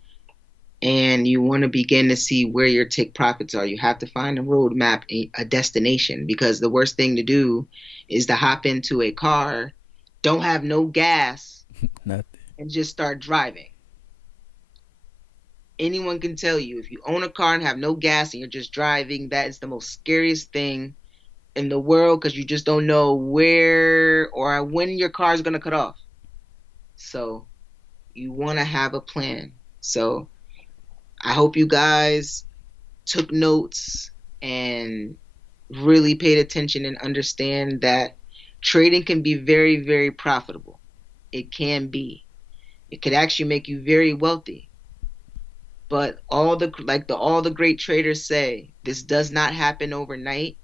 And you want to begin to see where your take profits are. You have to find a roadmap, a destination, because the worst thing to do is to hop into a car, don't have no gas, Nothing. and just start driving. Anyone can tell you if you own a car and have no gas and you're just driving, that is the most scariest thing in the world because you just don't know where or when your car is going to cut off. So you want to have a plan. So I hope you guys took notes and really paid attention and understand that trading can be very, very profitable. It can be. It could actually make you very wealthy. But all the great traders say, this does not happen overnight.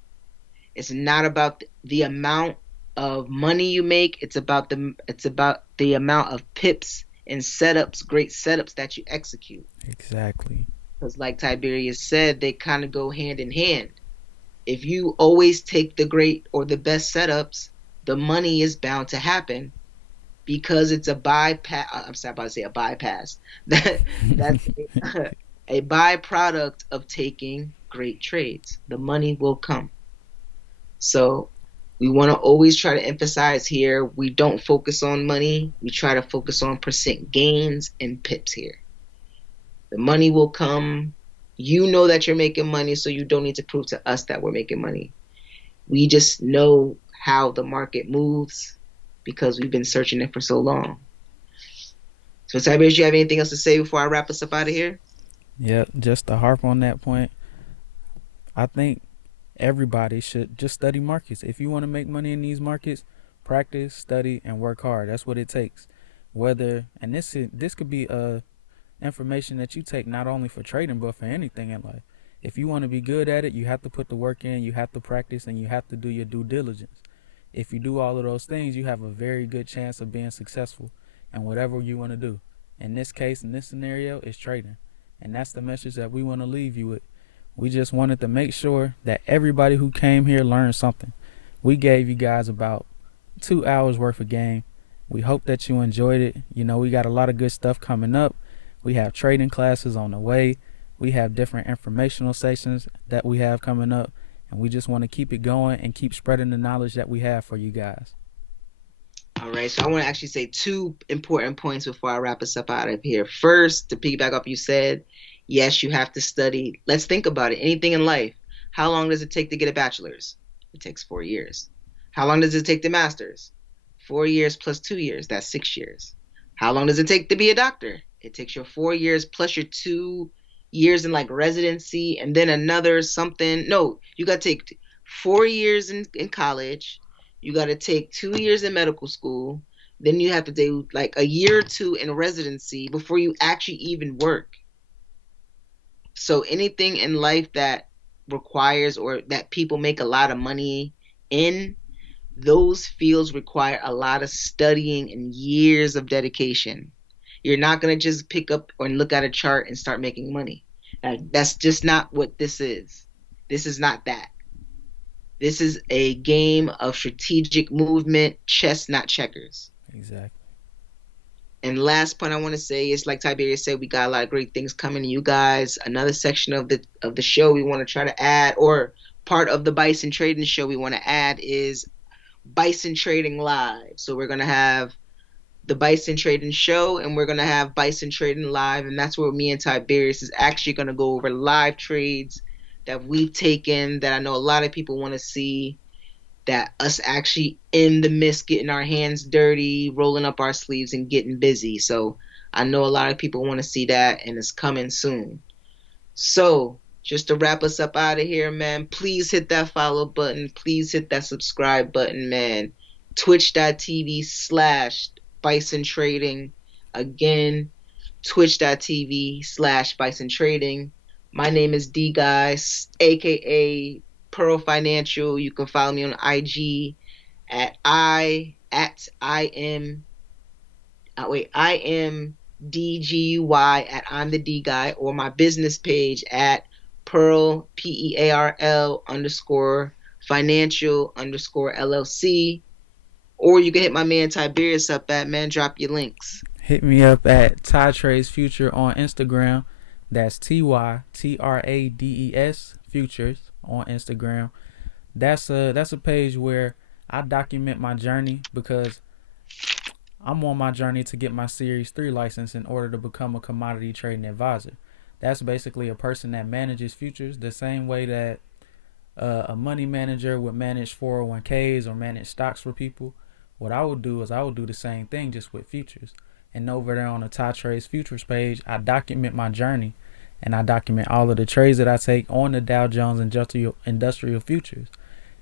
It's not about the amount of money you make. It's about the amount of pips and setups, great setups that you execute. Exactly. Because like Tiberius said, they kind of go hand in hand. If you always take the great or the best setups, the money is bound to happen because it's a bypass. I'm sorry, about to say a bypass. That's a byproduct of taking great trades. The money will come. So we want to always try to emphasize here, we don't focus on money. We try to focus on percent gains and pips here. The money will come. You know that you're making money, so you don't need to prove to us that we're making money. We just know how the market moves because we've been searching it for so long. So, Tiberius, do you have anything else to say before I wrap us up out of here? Yep, just to harp on that point, I think everybody should just study markets. If you want to make money in these markets, practice, study, and work hard. That's what it takes. And this could be information that you take not only for trading but for anything in life. If you want to be good at it, you have to put the work in, you have to practice, and you have to do your due diligence. If you do all of those things, you have a very good chance of being successful in whatever you want to do. In this case, in this scenario, it's trading. And that's the message that we want to leave you with. We just wanted to make sure that everybody who came here learned something. We gave you guys about 2 hours worth of game. We hope that you enjoyed it. You know, we got a lot of good stuff coming up. We have trading classes on the way. We have different informational sessions that we have coming up. And we just want to keep it going and keep spreading the knowledge that we have for you guys. All right, so I want to actually say two important points before I wrap us up out of here. First, to piggyback off you said, yes, you have to study. Let's think about it. Anything in life. How long does it take to get a bachelor's? It takes 4 years. How long does it take to master's? 4 years plus 2 years. That's 6 years. How long does it take to be a doctor? It takes your 4 years plus your 2 years in like residency and then another something. No, you got to take 4 years in college. You got to take 2 years in medical school. Then you have to do like a year or two in residency before you actually even work. So anything in life that requires or that people make a lot of money in, those fields require a lot of studying and years of dedication. You're not going to just pick up or look at a chart and start making money. That's just not what this is. This is not that. This is a game of strategic movement, chess, not checkers. Exactly. And last point I want to say is, like Tiberius said, we got a lot of great things coming to you guys. Another section of the show we want to try to add, or part of the Bison Trading show we want to add, is Bison Trading Live. So we're gonna have the Bison Trading show, and we're gonna have Bison Trading Live, and that's where me and Tiberius is actually gonna go over live trades that we've taken that I know a lot of people want to see. That us actually in the mist, getting our hands dirty, rolling up our sleeves, and getting busy. So I know a lot of people want to see that, and it's coming soon. So just to wrap us up out of here, man, please hit that follow button. Please hit that subscribe button, man. Twitch.tv/Bison Trading. Again, Twitch.tv/Bison Trading. My name is D Guys, aka Pearl Financial. You can follow me on IG I am DGUY at I'm the D Guy, or my business page at Pearl PEARL _ financial _ LLC. Or you can hit my man Tiberius up at, man, drop your links. Hit me up at Ty Trades Future on Instagram. That's TYTRADES Futures on Instagram. That's a page where I document my journey, because I'm on my journey to get my Series 3 license in order to become a commodity trading advisor. That's basically a person that manages futures the same way that a money manager would manage 401ks or manage stocks for people. What I would do is I would do the same thing, just with futures. And over there on the Ty Trades Futures page, I document my journey, and I document all of the trades that I take on the Dow Jones Industrial Futures.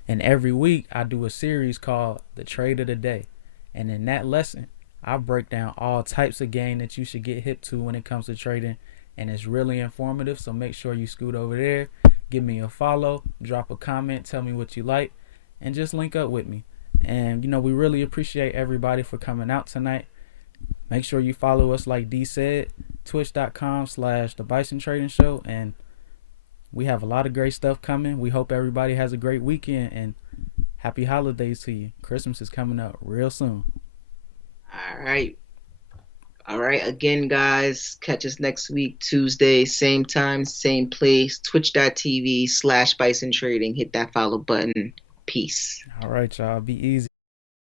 And every week I do a series called The Trade of the Day. And in that lesson, I break down all types of game that you should get hip to when it comes to trading. And it's really informative, so make sure you scoot over there, give me a follow, drop a comment, tell me what you like, and just link up with me. And we really appreciate everybody for coming out tonight. Make sure you follow us, like D said, twitch.com/the Bison Trading Show. And we have a lot of great stuff coming. We hope everybody has a great weekend, and happy holidays to you. Christmas is coming up real soon. All right. All right. Again, guys, catch us next week, Tuesday, same time, same place, twitch.tv/Bison Trading. Hit that follow button. Peace. All right, y'all. Be easy.